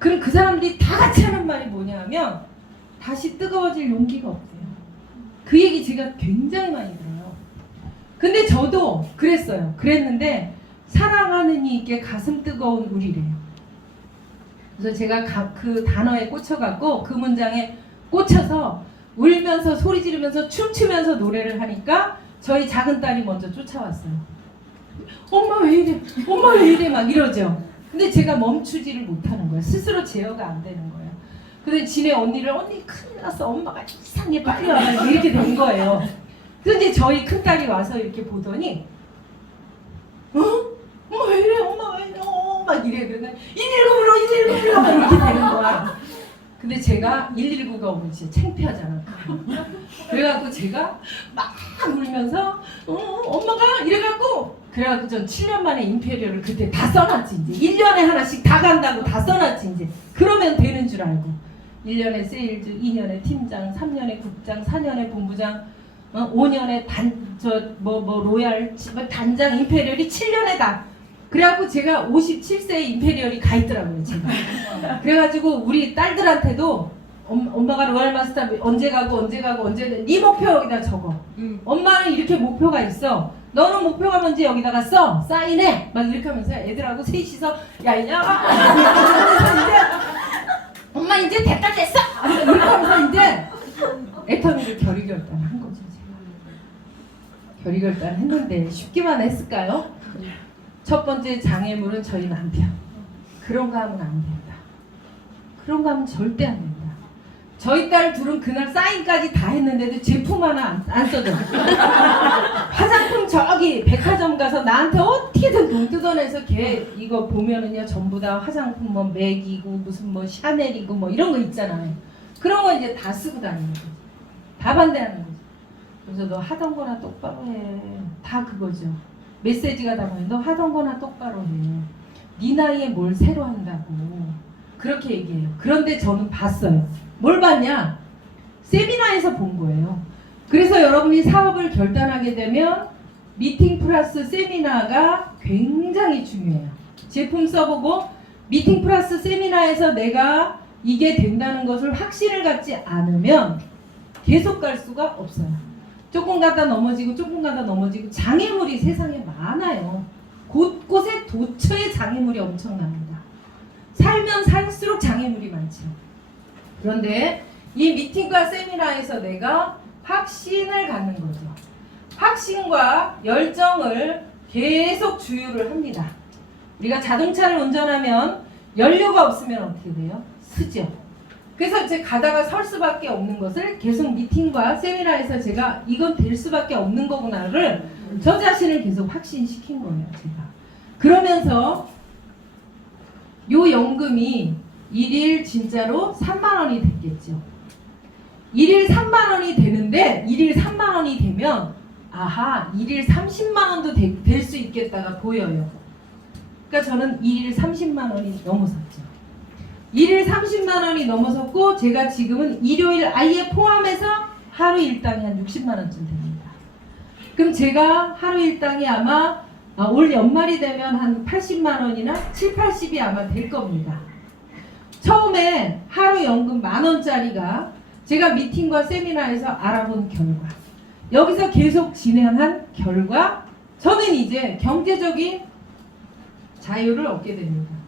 그럼 그 사람들이 다 같이 하는 말이 뭐냐 하면 다시 뜨거워질 용기가 없대요. 그 얘기 제가 굉장히 많이 들어요. 근데 저도 그랬어요. 그랬는데 사랑하는 이에게 가슴 뜨거운 우리래요. 그래서 제가 그 단어에 꽂혀갖고 그 문장에 꽂혀서 울면서 소리 지르면서 춤추면서 노래를 하니까 저희 작은 딸이 먼저 쫓아왔어요. 엄마 왜 이래? 엄마 왜 이래? 막 이러죠. 근데 제가 멈추지를 못하는 거예요. 스스로 제어가 안 되는 거예요. 근데 지네 언니를 언니 큰일 났어. 엄마가 이상하게 빨리 와. 이렇게 된 거예요. 그래서 이제 저희 큰딸이 와서 이렇게 보더니 엄마 왜 이래? 엄마 왜 이래? 막 이래. 그러면 119로 막 이렇게 되는 거야. 근데 제가 119가 오면 진짜 창피하잖아. 그래갖고 제가 막 울면서 엄마가 이래갖고 그래갖고 전 7년 만에 임페리얼을 그때 다 써놨지. 이제 1년에 하나씩 다 간다고 다 써놨지. 이제 그러면 되는 줄 알고 1년에 세일즈, 2년에 팀장, 3년에 국장, 4년에 본부장, 5년에 로얄 단장 임페리얼이 7년에 다. 그래갖고 제가 57세에 임페리얼이 가 있더라고요. 제가. 그래가지고 우리 딸들한테도 엄마가 로얄 마스터 언제 가고 네 목표 여기다 적어. 엄마는 이렇게 목표가 있어. 너는 목표가 뭔지 여기다가 써. 사인해. 막 이렇게 하면서 애들하고 셋이서 야 엄마 이제 됐어. 이렇게 하면서 이제 애터미를 결의결단을 한 거죠. 제가. 결의결단 했는데 쉽게만 했을까요? 첫 번째 장애물은 저희 남편. 그런 거 하면 안 된다. 그런 거 하면 절대 안 된다. 저희 딸 둘은 그날 사인까지 다 했는데도 제품 하나 안 써줘. 화장품 저기 백화점 가서 나한테 어떻게든 돈 뜯어내서 걔 이거 보면은요 전부 다 화장품 뭐 맥이고 무슨 뭐 샤넬이고 뭐 이런 거 있잖아요. 그런 거 이제 다 쓰고 다니는 거지. 다 반대하는 거지. 그래서 너 하던 거나 똑바로 해. 다 그거죠. 메시지가 담아요. 너 하던 거나 똑바로 해. 네 나이에 뭘 새로 한다고. 그렇게 얘기해요. 그런데 저는 봤어요. 뭘 봤냐? 세미나에서 본 거예요. 그래서 여러분이 사업을 결단하게 되면 미팅 플러스 세미나가 굉장히 중요해요. 제품 써보고 미팅 플러스 세미나에서 내가 이게 된다는 것을 확신을 갖지 않으면 계속 갈 수가 없어요. 조금 가다 넘어지고 조금 가다 넘어지고 장애물이 세상에 많아요. 곳곳에 도처에 장애물이 엄청납니다. 살면 살수록 장애물이 많죠. 그런데 이 미팅과 세미나에서 내가 확신을 갖는 거죠. 확신과 열정을 계속 주유를 합니다. 우리가 자동차를 운전하면 연료가 없으면 어떻게 돼요? 쓰죠. 그래서 이제 가다가 설 수밖에 없는 것을 계속 미팅과 세미나에서 제가 이건 될 수밖에 없는 거구나를 저 자신을 계속 확신시킨 거예요. 제가. 그러면서 요 연금이 일일 진짜로 3만 원이 됐겠죠. 일일 3만 원이 되는데 일일 3만 원이 되면 아하 일일 30만 원도 될 수 있겠다가 보여요. 그러니까 저는 일일 30만 원이 넘어섰죠. 일일 30만 원이 넘어섰고 제가 지금은 일요일 아예 포함해서 하루 일당이 한 60만 원쯤 됩니다. 그럼 제가 하루 일당이 아마 올 연말이 되면 한 80만 원이나 7, 80이 아마 될 겁니다. 처음에 하루 연금 10,000원짜리가 제가 미팅과 세미나에서 알아본 결과 여기서 계속 진행한 결과 저는 이제 경제적인 자유를 얻게 됩니다.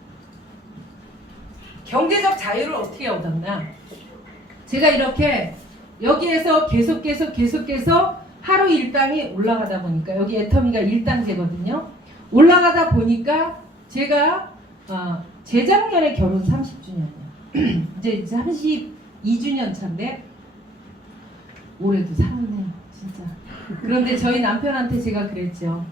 경제적 자유를 어떻게 얻었나? 제가 이렇게 여기에서 계속해서 하루 일당이 올라가다 보니까 여기 애터미가 1단계거든요. 올라가다 보니까 제가 재작년에 결혼 30주년이에요. 이제 32주년 차인데 올해도 살았네요. 진짜. 그런데 저희 남편한테 제가 그랬죠.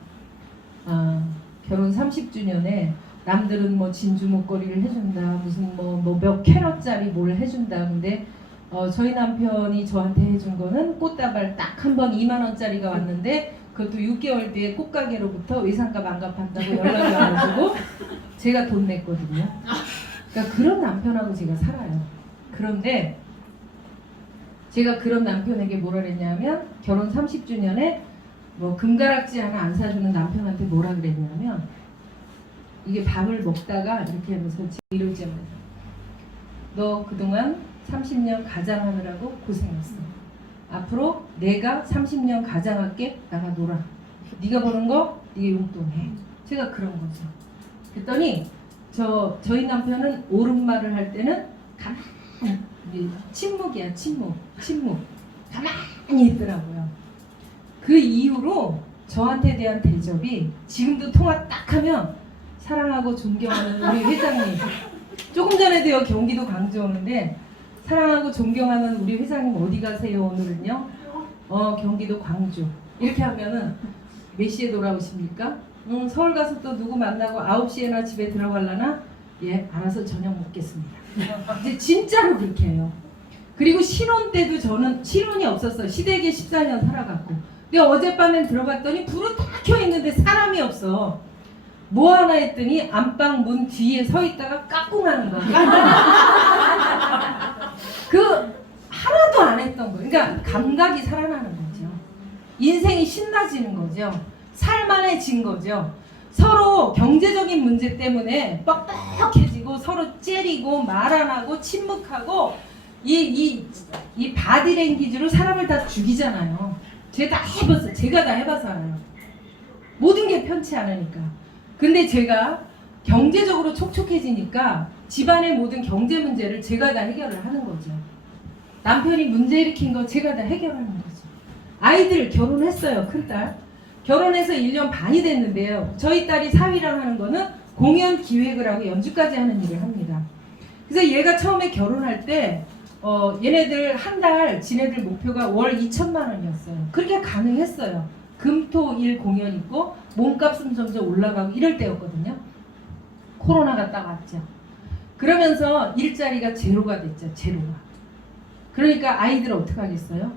결혼 30주년에 남들은 뭐 진주 목걸이를 해준다, 무슨 뭐 몇 캐럿짜리 뭘 해준다. 근데 저희 남편이 저한테 해준 거는 꽃다발 딱 한 번 2만 원짜리가 왔는데 그것도 6개월 뒤에 꽃가게로부터 외상값 안 갚았다고 연락이 와가지고 제가 돈 냈거든요. 그러니까 그런 남편하고 제가 살아요. 그런데 제가 그런 남편에게 뭐라 그랬냐면 결혼 30주년에 뭐 금가락지 하나 안 사주는 남편한테 뭐라 그랬냐면 이게 밥을 먹다가 이렇게 하면서 이러지 않아요. 너 그동안 30년 가장하느라고 고생했어. 앞으로 내가 30년 가장할게. 나가 놀아. 네가 버는 거 네가 용돈해. 제가 그런 거죠. 그랬더니 저희 남편은 옳은 말을 할 때는 가만히 침묵이야. 침묵 가만히 있더라고요. 그 이후로 저한테 대한 대접이 지금도 통화 딱 하면 사랑하고 존경하는 우리 회장님. 조금 전에도 여기 경기도 광주 오는데 사랑하고 존경하는 우리 회장님 어디 가세요 오늘은요? 경기도 광주. 이렇게 하면은 몇 시에 돌아오십니까? 서울 가서 또 누구 만나고 9시에나 집에 들어가려나? 예, 알아서 저녁 먹겠습니다. 이제 진짜로 그렇게 해요. 그리고 신혼 때도 저는 신혼이 없었어요. 시댁에 14년 살아갔고. 근데 어젯밤엔 들어갔더니 불은 다 켜있는데 사람이 없어. 뭐 하나 했더니 안방 문 뒤에 서 있다가 까꿍하는 거야. 그 하나도 안 했던 거예요. 그러니까 감각이 살아나는 거죠. 인생이 신나지는 거죠. 살만해진 거죠. 서로 경제적인 문제 때문에 뻑뻑해지고 서로 째리고 말 안 하고 침묵하고 이 바디랭귀지로 사람을 다 죽이잖아요. 제가 다 해봐서 알아요. 모든 게 편치 않으니까. 근데 제가 경제적으로 촉촉해지니까 집안의 모든 경제 문제를 제가 다 해결을 하는 거죠. 남편이 문제 일으킨 거 제가 다 해결하는 거죠. 아이들 결혼했어요. 큰딸. 결혼해서 1년 반이 됐는데요. 저희 딸이 사위랑 하는 거는 공연 기획을 하고 연주까지 하는 일을 합니다. 그래서 얘가 처음에 결혼할 때 얘네들 한 달 지네들 목표가 월 2천만 원이었어요. 그렇게 가능했어요. 금토일 공연 있고 몸값은 점점 올라가고 이럴 때였거든요. 코로나가 딱 왔죠. 그러면서 일자리가 제로가 됐죠. 제로가. 그러니까 아이들 어떡하겠어요?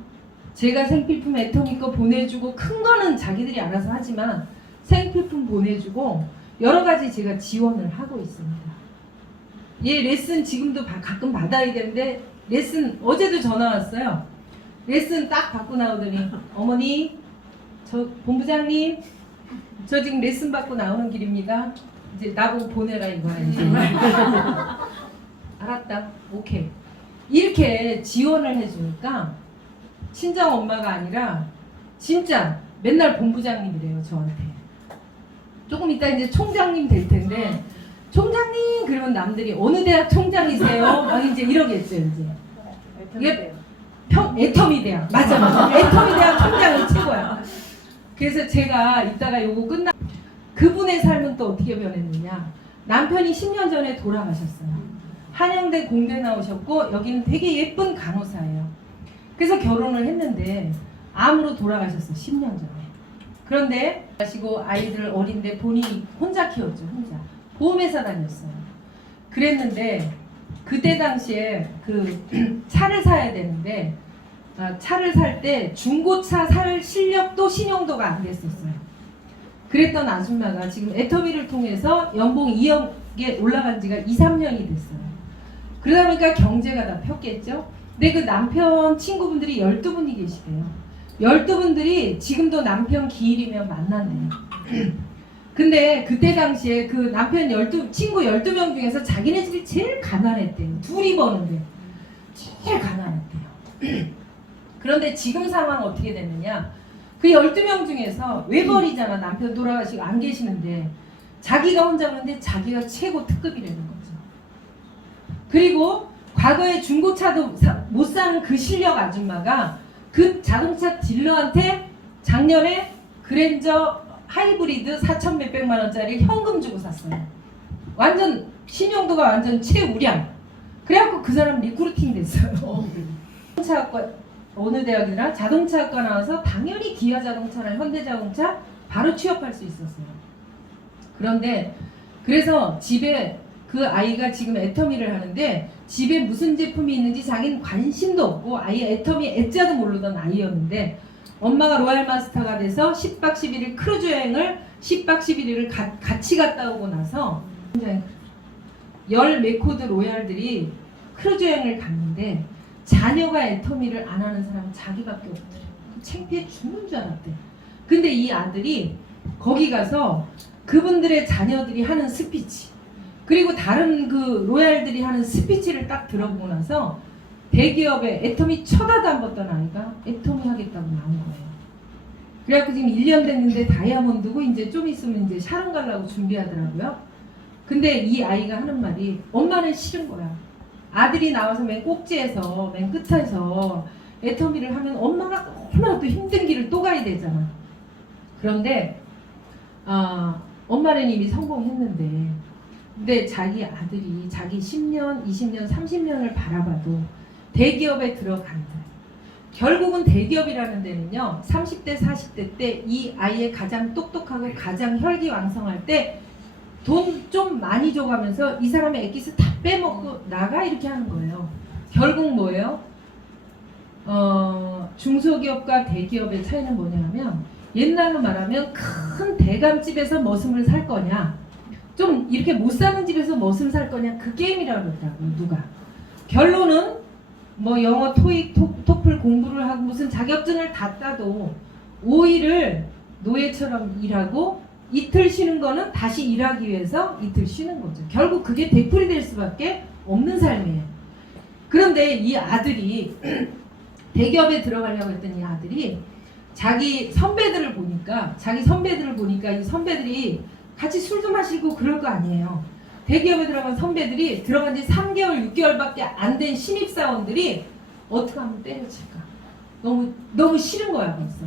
제가 생필품 애터미 거 보내주고 큰 거는 자기들이 알아서 하지만 생필품 보내주고 여러 가지 제가 지원을 하고 있습니다. 얘 레슨 지금도 가끔 받아야 되는데 레슨 어제도 전화 왔어요. 레슨 딱 받고 나오더니 어머니 저 본부장님 저 지금 레슨 받고 나오는 길입니다. 이제 나보고 보내라 이거야 이제. 알았다. 오케이. 이렇게 지원을 해주니까 친정 엄마가 아니라 진짜 맨날 본부장님이래요 저한테. 조금 이따 이제 총장님 될 텐데 총장님 그러면 남들이 어느 대학 총장이세요? 막 이제 이러겠죠 이제. 이게 애터미 대학 맞아 애터미 대학 총장이 최고야. 그래서 제가 이따가 요거 끝나 그분의 삶은 또 어떻게 변했느냐. 남편이 10년 전에 돌아가셨어요. 한양대 공대 나오셨고 여기는 되게 예쁜 간호사예요. 그래서 결혼을 했는데 암으로 돌아가셨어요. 10년 전에. 그런데 가시고 아이들 어린데 본인이 혼자 키웠죠. 혼자. 보험회사 다녔어요. 그랬는데 그때 당시에 그 차를 사야 되는데 차를 살 때 중고차 살 실력도 신용도가 안 됐었어요. 그랬던 아줌마가 지금 애터미를 통해서 연봉 2억에 올라간 지가 2, 3년이 됐어요. 그러다 보니까 경제가 다 폈겠죠. 근데 그 남편 친구분들이 12분이 계시대요. 12분들이 지금도 남편 기일이면 만났네요. 근데 그때 당시에 그 남편 친구 12명 중에서 자기네 집이 제일 가난했대요. 둘이 버는데 제일 가난했대요. 그런데 지금 상황 어떻게 됐느냐. 그 12명 중에서 외벌이잖아. 남편 돌아가시고 안 계시는데 자기가 혼자 오는데 자기가 최고 특급이라는 거죠. 그리고 과거에 중고차도 못 사는 그 실력 아줌마가 그 자동차 딜러한테 작년에 그랜저 하이브리드 4천 몇백만 원짜리 현금 주고 샀어요. 완전 신용도가 완전 최우량. 그래갖고 그 사람 리크루팅 됐어요. 자동차학과 어느 대학이나 자동차학과 나와서 당연히 기아자동차나 현대자동차 바로 취업할 수 있었어요. 그런데 그래서 집에 그 아이가 지금 애터미를 하는데 집에 무슨 제품이 있는지 자기는 관심도 없고 아예 애터미 애자도 모르던 아이였는데 엄마가 로얄 마스터가 돼서 10박 11일 크루즈 여행을 10박 11일을 같이 갔다 오고 나서 열 메코드 로얄들이 크루즈 여행을 갔는데 자녀가 애터미를 안 하는 사람은 자기밖에 없더래요. 창피해 죽는 줄 알았대. 근데 이 아들이 거기 가서 그분들의 자녀들이 하는 스피치 그리고 다른 그 로얄들이 하는 스피치를 딱 들어보고 나서 대기업에 애터미 쳐다도 안 봤던 아이가 애터미 하겠다고 나온 거예요. 그래갖고 지금 1년 됐는데 다이아몬드고 이제 좀 있으면 이제 샤론 가려고 준비하더라고요. 근데 이 아이가 하는 말이 엄마는 싫은 거야. 아들이 나와서 맨 꼭지에서 맨 끝에서 애터미를 하면 엄마가 얼마나 또 힘든 길을 또 가야 되잖아. 그런데 엄마는 이미 성공했는데 근데 자기 아들이 자기 10년, 20년, 30년을 바라봐도 대기업에 들어간다. 결국은 대기업이라는 데는요. 30대, 40대 때 이 아이의 가장 똑똑하고 가장 혈기왕성할 때 돈 좀 많이 줘가면서 이 사람의 액기스 다 빼먹고 나가 이렇게 하는 거예요. 결국 뭐예요? 중소기업과 대기업의 차이는 뭐냐면 옛날로 말하면 큰 대감집에서 머슴을 살 거냐 좀 이렇게 못 사는 집에서 머슴 살 거냐 그 게임이라고 그러더라고요. 누가 결론은 뭐 영어 토익 토플 공부를 하고 무슨 자격증을 다 따도 5일을 노예처럼 일하고 이틀 쉬는 거는 다시 일하기 위해서 이틀 쉬는 거죠. 결국 그게 되풀이 될 수밖에 없는 삶이에요. 그런데 이 아들이 대기업에 들어가려고 했던 이 아들이 자기 선배들을 보니까 이 선배들이 같이 술도 마시고 그럴 거 아니에요. 대기업에 들어간 선배들이 들어간 지 3개월, 6개월밖에 안 된 신입사원들이 어떻게 하면 때려칠까? 너무 싫은 거야 벌써.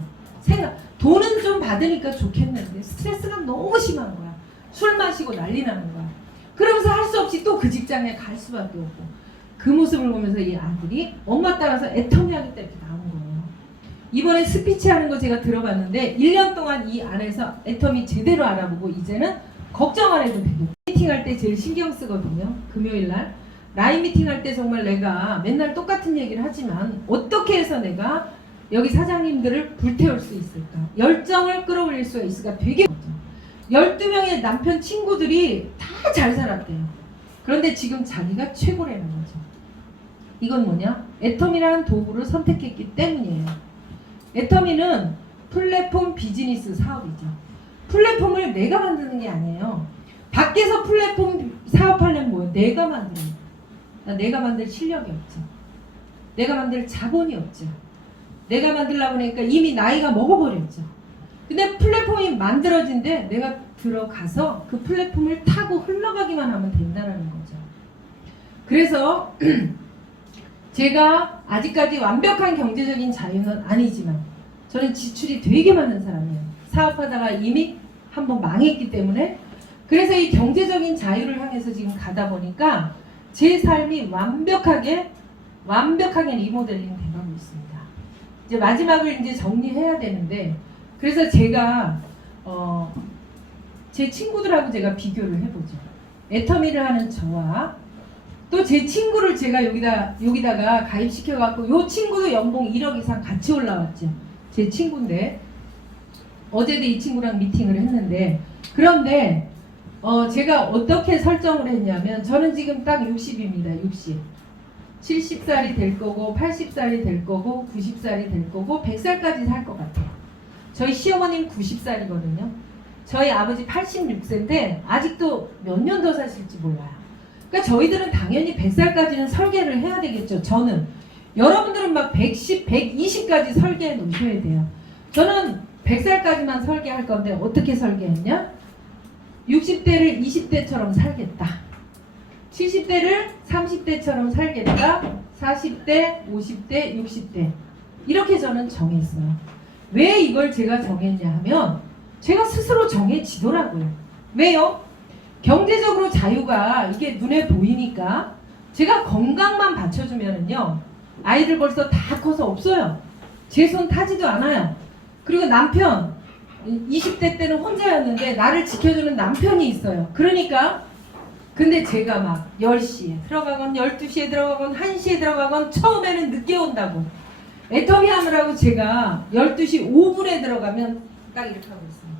돈은 좀 받으니까 좋겠는데 스트레스가 너무 심한 거야. 술 마시고 난리 나는 거야. 그러면서 할 수 없이 또 그 직장에 갈 수밖에 없고 그 모습을 보면서 이 아들이 엄마 따라서 애터미 하겠다 이렇게 나온 거예요. 이번에 스피치 하는 거 제가 들어봤는데 1년 동안 이 안에서 애터미 제대로 알아보고 이제는 걱정 안 해도 되고 미팅할 때 제일 신경 쓰거든요. 금요일날 라인 미팅할 때 정말 내가 맨날 똑같은 얘기를 하지만 어떻게 해서 내가 여기 사장님들을 불태울 수 있을까? 열정을 끌어올릴 수가 있을까? 되게 12명의 남편 친구들이 다 잘 살았대요. 그런데 지금 자기가 최고라는 거죠. 이건 뭐냐? 애터미라는 도구를 선택했기 때문이에요. 애터미는 플랫폼 비즈니스 사업이죠. 플랫폼을 내가 만드는 게 아니에요. 밖에서 플랫폼 사업하려면 뭐예요? 내가 만드는 거예요. 내가 만들 실력이 없죠. 내가 만들 자본이 없죠. 내가 만들려고 하니까 이미 나이가 먹어버렸죠. 근데 플랫폼이 만들어진데 내가 들어가서 그 플랫폼을 타고 흘러가기만 하면 된다는 거죠. 그래서 제가 아직까지 완벽한 경제적인 자유는 아니지만 저는 지출이 되게 많은 사람이에요. 사업하다가 이미 한번 망했기 때문에. 그래서 이 경제적인 자유를 향해서 지금 가다 보니까 제 삶이 완벽하게 리모델링 돼가고 있습니다. 이제 마지막을 이제 정리해야 되는데, 그래서 제가 제 친구들하고 제가 비교를 해보죠. 애터미를 하는 저와 또 제 친구를 제가 여기다가 가입시켜갖고 요 친구도 연봉 1억 이상 같이 올라왔죠. 제 친구인데 어제도 이 친구랑 미팅을 했는데, 그런데 제가 어떻게 설정을 했냐면, 저는 지금 딱 60입니다. 60. 70살이 될 거고 80살이 될 거고 90살이 될 거고 100살까지 살 것 같아요. 저희 시어머님 90살이거든요. 저희 아버지 86세인데 아직도 몇 년 더 사실지 몰라요. 그러니까 저희들은 당연히 100살까지는 설계를 해야 되겠죠. 저는. 여러분들은 막 110, 120까지 설계해 놓으셔야 돼요. 저는 100살까지만 설계할 건데 어떻게 설계했냐? 60대를 20대처럼 살겠다. 70대를 30대처럼 살겠다. 40대, 50대, 60대. 이렇게 저는 정했어요. 왜 이걸 제가 정했냐 하면 제가 스스로 정해지더라고요. 왜요? 경제적으로 자유가 이게 눈에 보이니까 제가 건강만 받쳐주면은요, 아이들 벌써 다 커서 없어요. 제 손 타지도 않아요. 그리고 남편, 20대 때는 혼자였는데 나를 지켜주는 남편이 있어요. 그러니까 근데 제가 막 10시에 들어가건 12시에 들어가건 1시에 들어가건 처음에는 늦게 온다고 애터미 하느라고 제가 12시 5분에 들어가면 딱 이렇게 하고 있어요.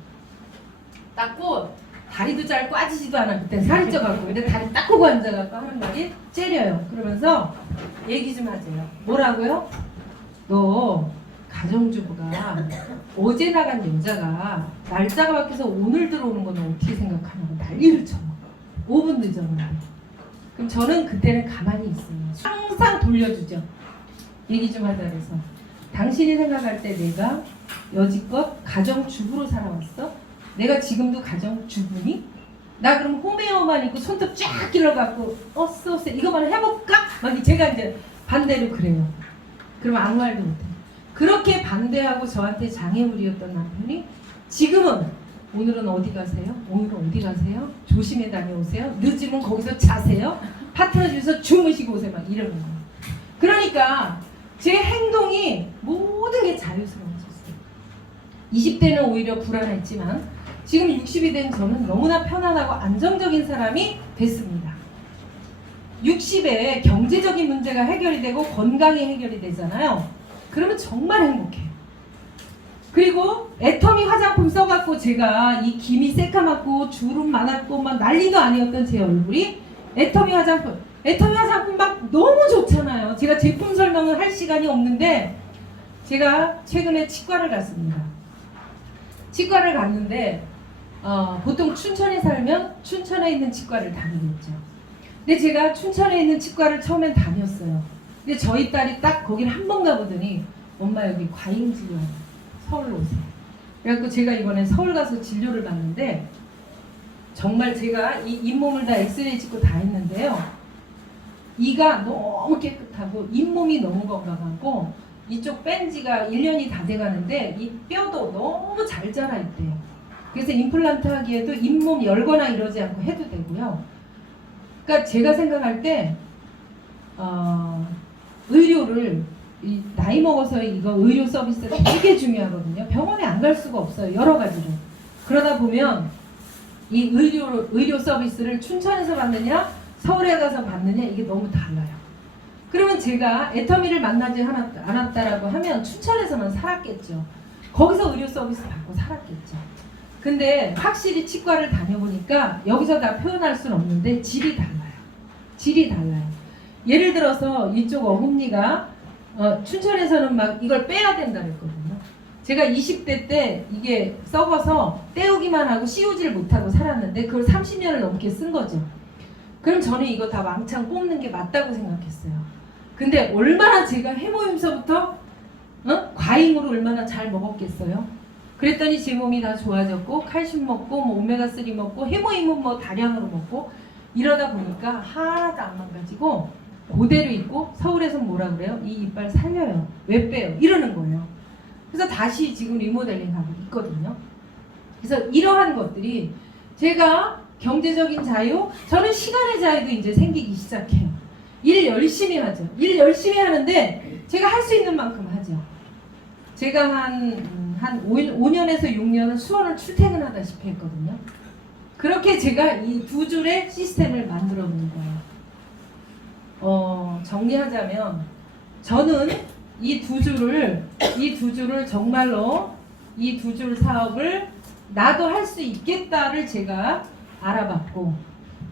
닦고 다리도 짧고 빠지지도 않아. 그때 살이 쪄갖고. 근데 다리 닦고 앉아갖고 하는 말이 째려요. 그러면서 얘기 좀 하세요. 뭐라고요? 너 가정주부가 어제 나간 여자가 날짜가 바뀌어서 오늘 들어오는 건 어떻게 생각하냐고 난리를 쳐. 5분 늦었는데. 그럼 저는 그때는 가만히 있어요. 항상 돌려주죠. 얘기 좀 하자 그래서. 당신이 생각할 때 내가 여지껏 가정주부로 살아왔어? 내가 지금도 가정주부니? 나 그럼 홈웨어만 입고 손톱 쫙 길러갖고 어서 이거만 해볼까? 막 제가 이제 반대로 그래요. 그러면 아무 말도 못해. 그렇게 반대하고 저한테 장애물이었던 남편이 지금은 오늘은 어디 가세요? 오늘은 어디 가세요? 조심히 다녀오세요. 늦으면 거기서 자세요. 파트너 집에서 주무시고 오세요. 막 이러는 거예요. 그러니까 제 행동이 모든 게 자유스러워졌어요. 20대는 오히려 불안했지만 지금 60이 된 저는 너무나 편안하고 안정적인 사람이 됐습니다. 60에 경제적인 문제가 해결이 되고 건강이 해결이 되잖아요. 그러면 정말 행복해요. 그리고 애터미 화장품 써갖고 제가 이 김이 새까맣고 주름 많았고 막 난리도 아니었던 제 얼굴이 애터미 화장품 막 너무 좋잖아요. 제가 제품 설명을 할 시간이 없는데 제가 최근에 치과를 갔습니다. 치과를 갔는데 보통 춘천에 살면 춘천에 있는 치과를 다니겠죠. 근데 제가 춘천에 있는 치과를 처음엔 다녔어요. 근데 저희 딸이 딱 거기를 한 번 가보더니 엄마 여기 과잉진료 서울로 오세요. 그래갖고 제가 이번에 서울 가서 진료를 받는데 정말 제가 이 잇몸을 다 엑스레이 찍고 다 했는데요. 이가 너무 깨끗하고 잇몸이 너무 건강하고 이쪽 뺀 지가 1년이 다 돼가는데 이 뼈도 너무 잘 자라있대요. 그래서 임플란트 하기에도 잇몸 열거나 이러지 않고 해도 되고요. 그러니까 제가 생각할 때 의료를 나이 먹어서 이거 의료 서비스 되게 중요하거든요. 병원에 안 갈 수가 없어요. 여러 가지로. 그러다 보면 이 의료 서비스를 춘천에서 받느냐 서울에 가서 받느냐 이게 너무 달라요. 그러면 제가 애터미를 만나지 않았다라고 하면 춘천에서만 살았겠죠. 거기서 의료 서비스 받고 살았겠죠. 근데 확실히 치과를 다녀보니까 여기서 다 표현할 수는 없는데 질이 달라요. 질이 달라요. 예를 들어서 이쪽 어금니가 춘천에서는 막 이걸 빼야 된다 그랬거든요. 제가 20대 때 이게 썩어서 떼우기만 하고 씌우지를 못하고 살았는데 그걸 30년을 넘게 쓴 거죠. 그럼 저는 이거 다 왕창 뽑는 게 맞다고 생각했어요. 근데 얼마나 제가 해모임서부터 과잉으로 얼마나 잘 먹었겠어요. 그랬더니 제 몸이 다 좋아졌고 칼슘 먹고 뭐 오메가3 먹고 해모임은 뭐 다량으로 먹고 이러다 보니까 하나도 안 망가지고 그대로 있고 서울에서 뭐라 그래요? 이 이빨 살려요. 왜 빼요? 이러는 거예요. 그래서 다시 지금 리모델링 하고 있거든요. 그래서 이러한 것들이 제가 경제적인 자유, 저는 시간의 자유도 이제 생기기 시작해요. 일 열심히 하죠. 일 열심히 하는데 제가 할 수 있는 만큼 하죠. 제가 한 5년에서 6년은 수원을 출퇴근하다시피 했거든요. 그렇게 제가 이 두 줄의 시스템을 만들어 놓은 거예요. 정리하자면 저는 이 두 줄을 정말로 이 두 줄 사업을 나도 할 수 있겠다를 제가 알아봤고,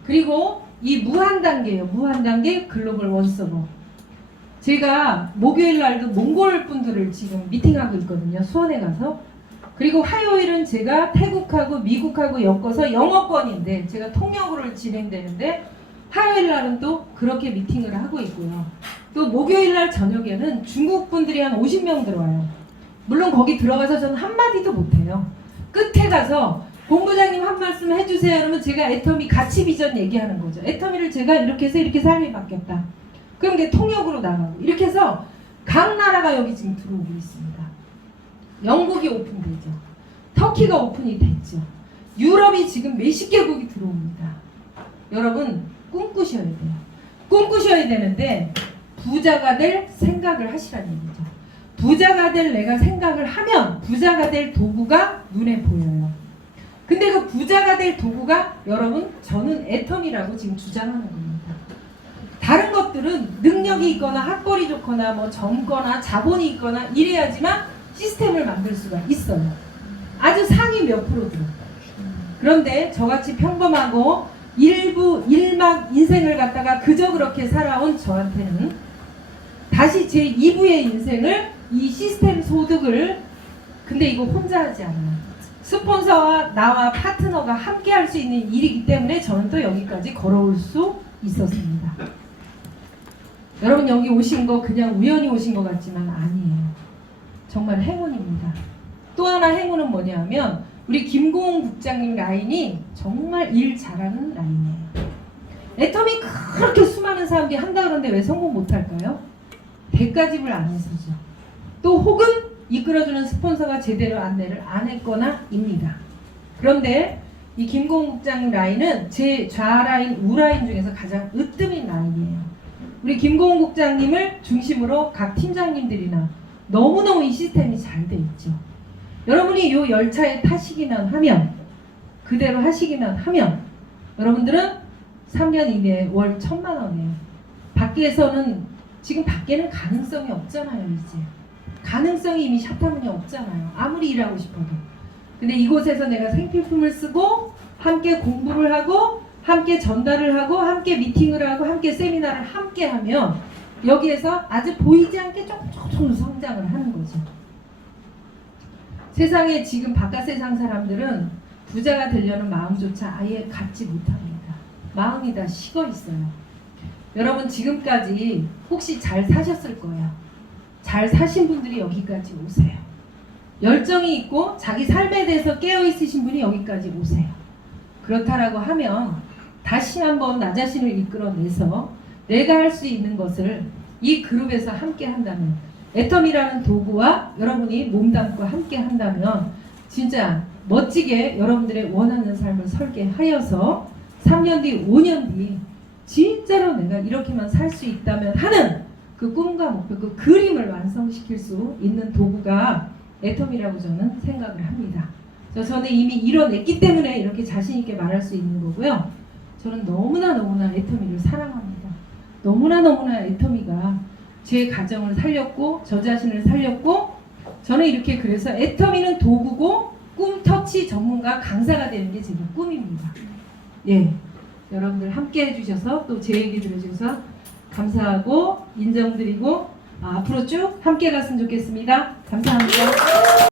그리고 이 무한단계예요. 무한단계 글로벌 원서버. 제가 목요일 날도 몽골 분들을 지금 미팅하고 있거든요. 수원에 가서. 그리고 화요일은 제가 태국하고 미국하고 엮어서 영어권인데 제가 통역으로 진행되는데 화요일 날은 또 그렇게 미팅을 하고 있고요. 또 목요일 날 저녁에는 중국 분들이 한 50명 들어와요. 물론 거기 들어가서 저는 한마디도 못해요. 끝에 가서 본부장님 한 말씀 해주세요. 그러면 제가 애터미 가치 비전 얘기하는 거죠. 애터미를 제가 이렇게 해서 이렇게 삶이 바뀌었다. 그럼 그게 통역으로 나가고 이렇게 해서 각 나라가 여기 지금 들어오고 있습니다. 영국이 오픈되죠. 터키가 오픈이 됐죠. 유럽이 지금 몇십 개국이 들어옵니다. 여러분 꿈꾸셔야 돼요. 꿈꾸셔야 되는데 부자가 될 생각을 하시라는 얘기죠. 부자가 될 내가 생각을 하면 부자가 될 도구가 눈에 보여요. 근데 그 부자가 될 도구가 여러분 저는 애텀이라고 지금 주장하는 겁니다. 다른 것들은 능력이 있거나 학벌이 좋거나 뭐 젊거나 자본이 있거나 이래야지만 시스템을 만들 수가 있어요. 아주 상위 몇 프로들. 그런데 저같이 평범하고 일막 인생을 갖다가 그저 그렇게 살아온 저한테는 다시 제 2부의 인생을 이 시스템 소득을 근데 이거 혼자 하지 않아요. 스폰서와 나와 파트너가 함께 할 수 있는 일이기 때문에 저는 또 여기까지 걸어올 수 있었습니다. 여러분 여기 오신 거 그냥 우연히 오신 것 같지만 아니에요. 정말 행운입니다. 또 하나 행운은 뭐냐면 우리 김고은 국장님 라인이 정말 일 잘하는 라인이에요. 애터미 그렇게 수많은 사람들이 한다 그러는데 왜 성공 못할까요? 대가집을 안 해서죠. 또 혹은 이끌어주는 스폰서가 제대로 안내를 안 했거나 입니다. 그런데 이 김고은 국장님 라인은 제 좌라인 우라인 중에서 가장 으뜸인 라인이에요. 우리 김고은 국장님을 중심으로 각 팀장님들이나 너무너무 이 시스템이 잘 돼 있죠. 여러분이 이 열차에 타시기만 하면 그대로 하시기만 하면 여러분들은 3년 이내에 월 1,000만 원이에요. 밖에서는 지금 밖에는 가능성이 없잖아요. 이제 가능성이 이미 샤타문이 없잖아요. 아무리 일하고 싶어도. 근데 이곳에서 내가 생필품을 쓰고 함께 공부를 하고 함께 전달을 하고 함께 미팅을 하고 함께 세미나를 함께 하면 여기에서 아주 보이지 않게 조금 성장을 하는 거죠. 세상에 지금 바깥 세상 사람들은 부자가 되려는 마음조차 아예 갖지 못합니다. 마음이 다 식어 있어요. 여러분 지금까지 혹시 잘 사셨을 거예요. 잘 사신 분들이 여기까지 오세요. 열정이 있고 자기 삶에 대해서 깨어있으신 분이 여기까지 오세요. 그렇다라고 하면 다시 한번 나 자신을 이끌어내서 내가 할 수 있는 것을 이 그룹에서 함께 한다면 애텀이라는 도구와 여러분이 몸담고 함께 한다면 진짜 멋지게 여러분들의 원하는 삶을 설계하여서 3년 뒤, 5년 뒤 진짜로 내가 이렇게만 살 수 있다면 하는 그 꿈과 목표, 그 그림을 완성시킬 수 있는 도구가 애텀이라고 저는 생각을 합니다. 저는 이미 이뤄냈기 때문에 이렇게 자신 있게 말할 수 있는 거고요. 저는 너무나 애터미를 사랑합니다. 너무나 애터미가 제 가정을 살렸고 저 자신을 살렸고 저는 이렇게 그래서 애터미는 도구고 꿈 터치 전문가 강사가 되는 게 제 꿈입니다. 예, 여러분들 함께 해주셔서 또 제 얘기 들어주셔서 감사하고 인정드리고 앞으로 쭉 함께 갔으면 좋겠습니다. 감사합니다.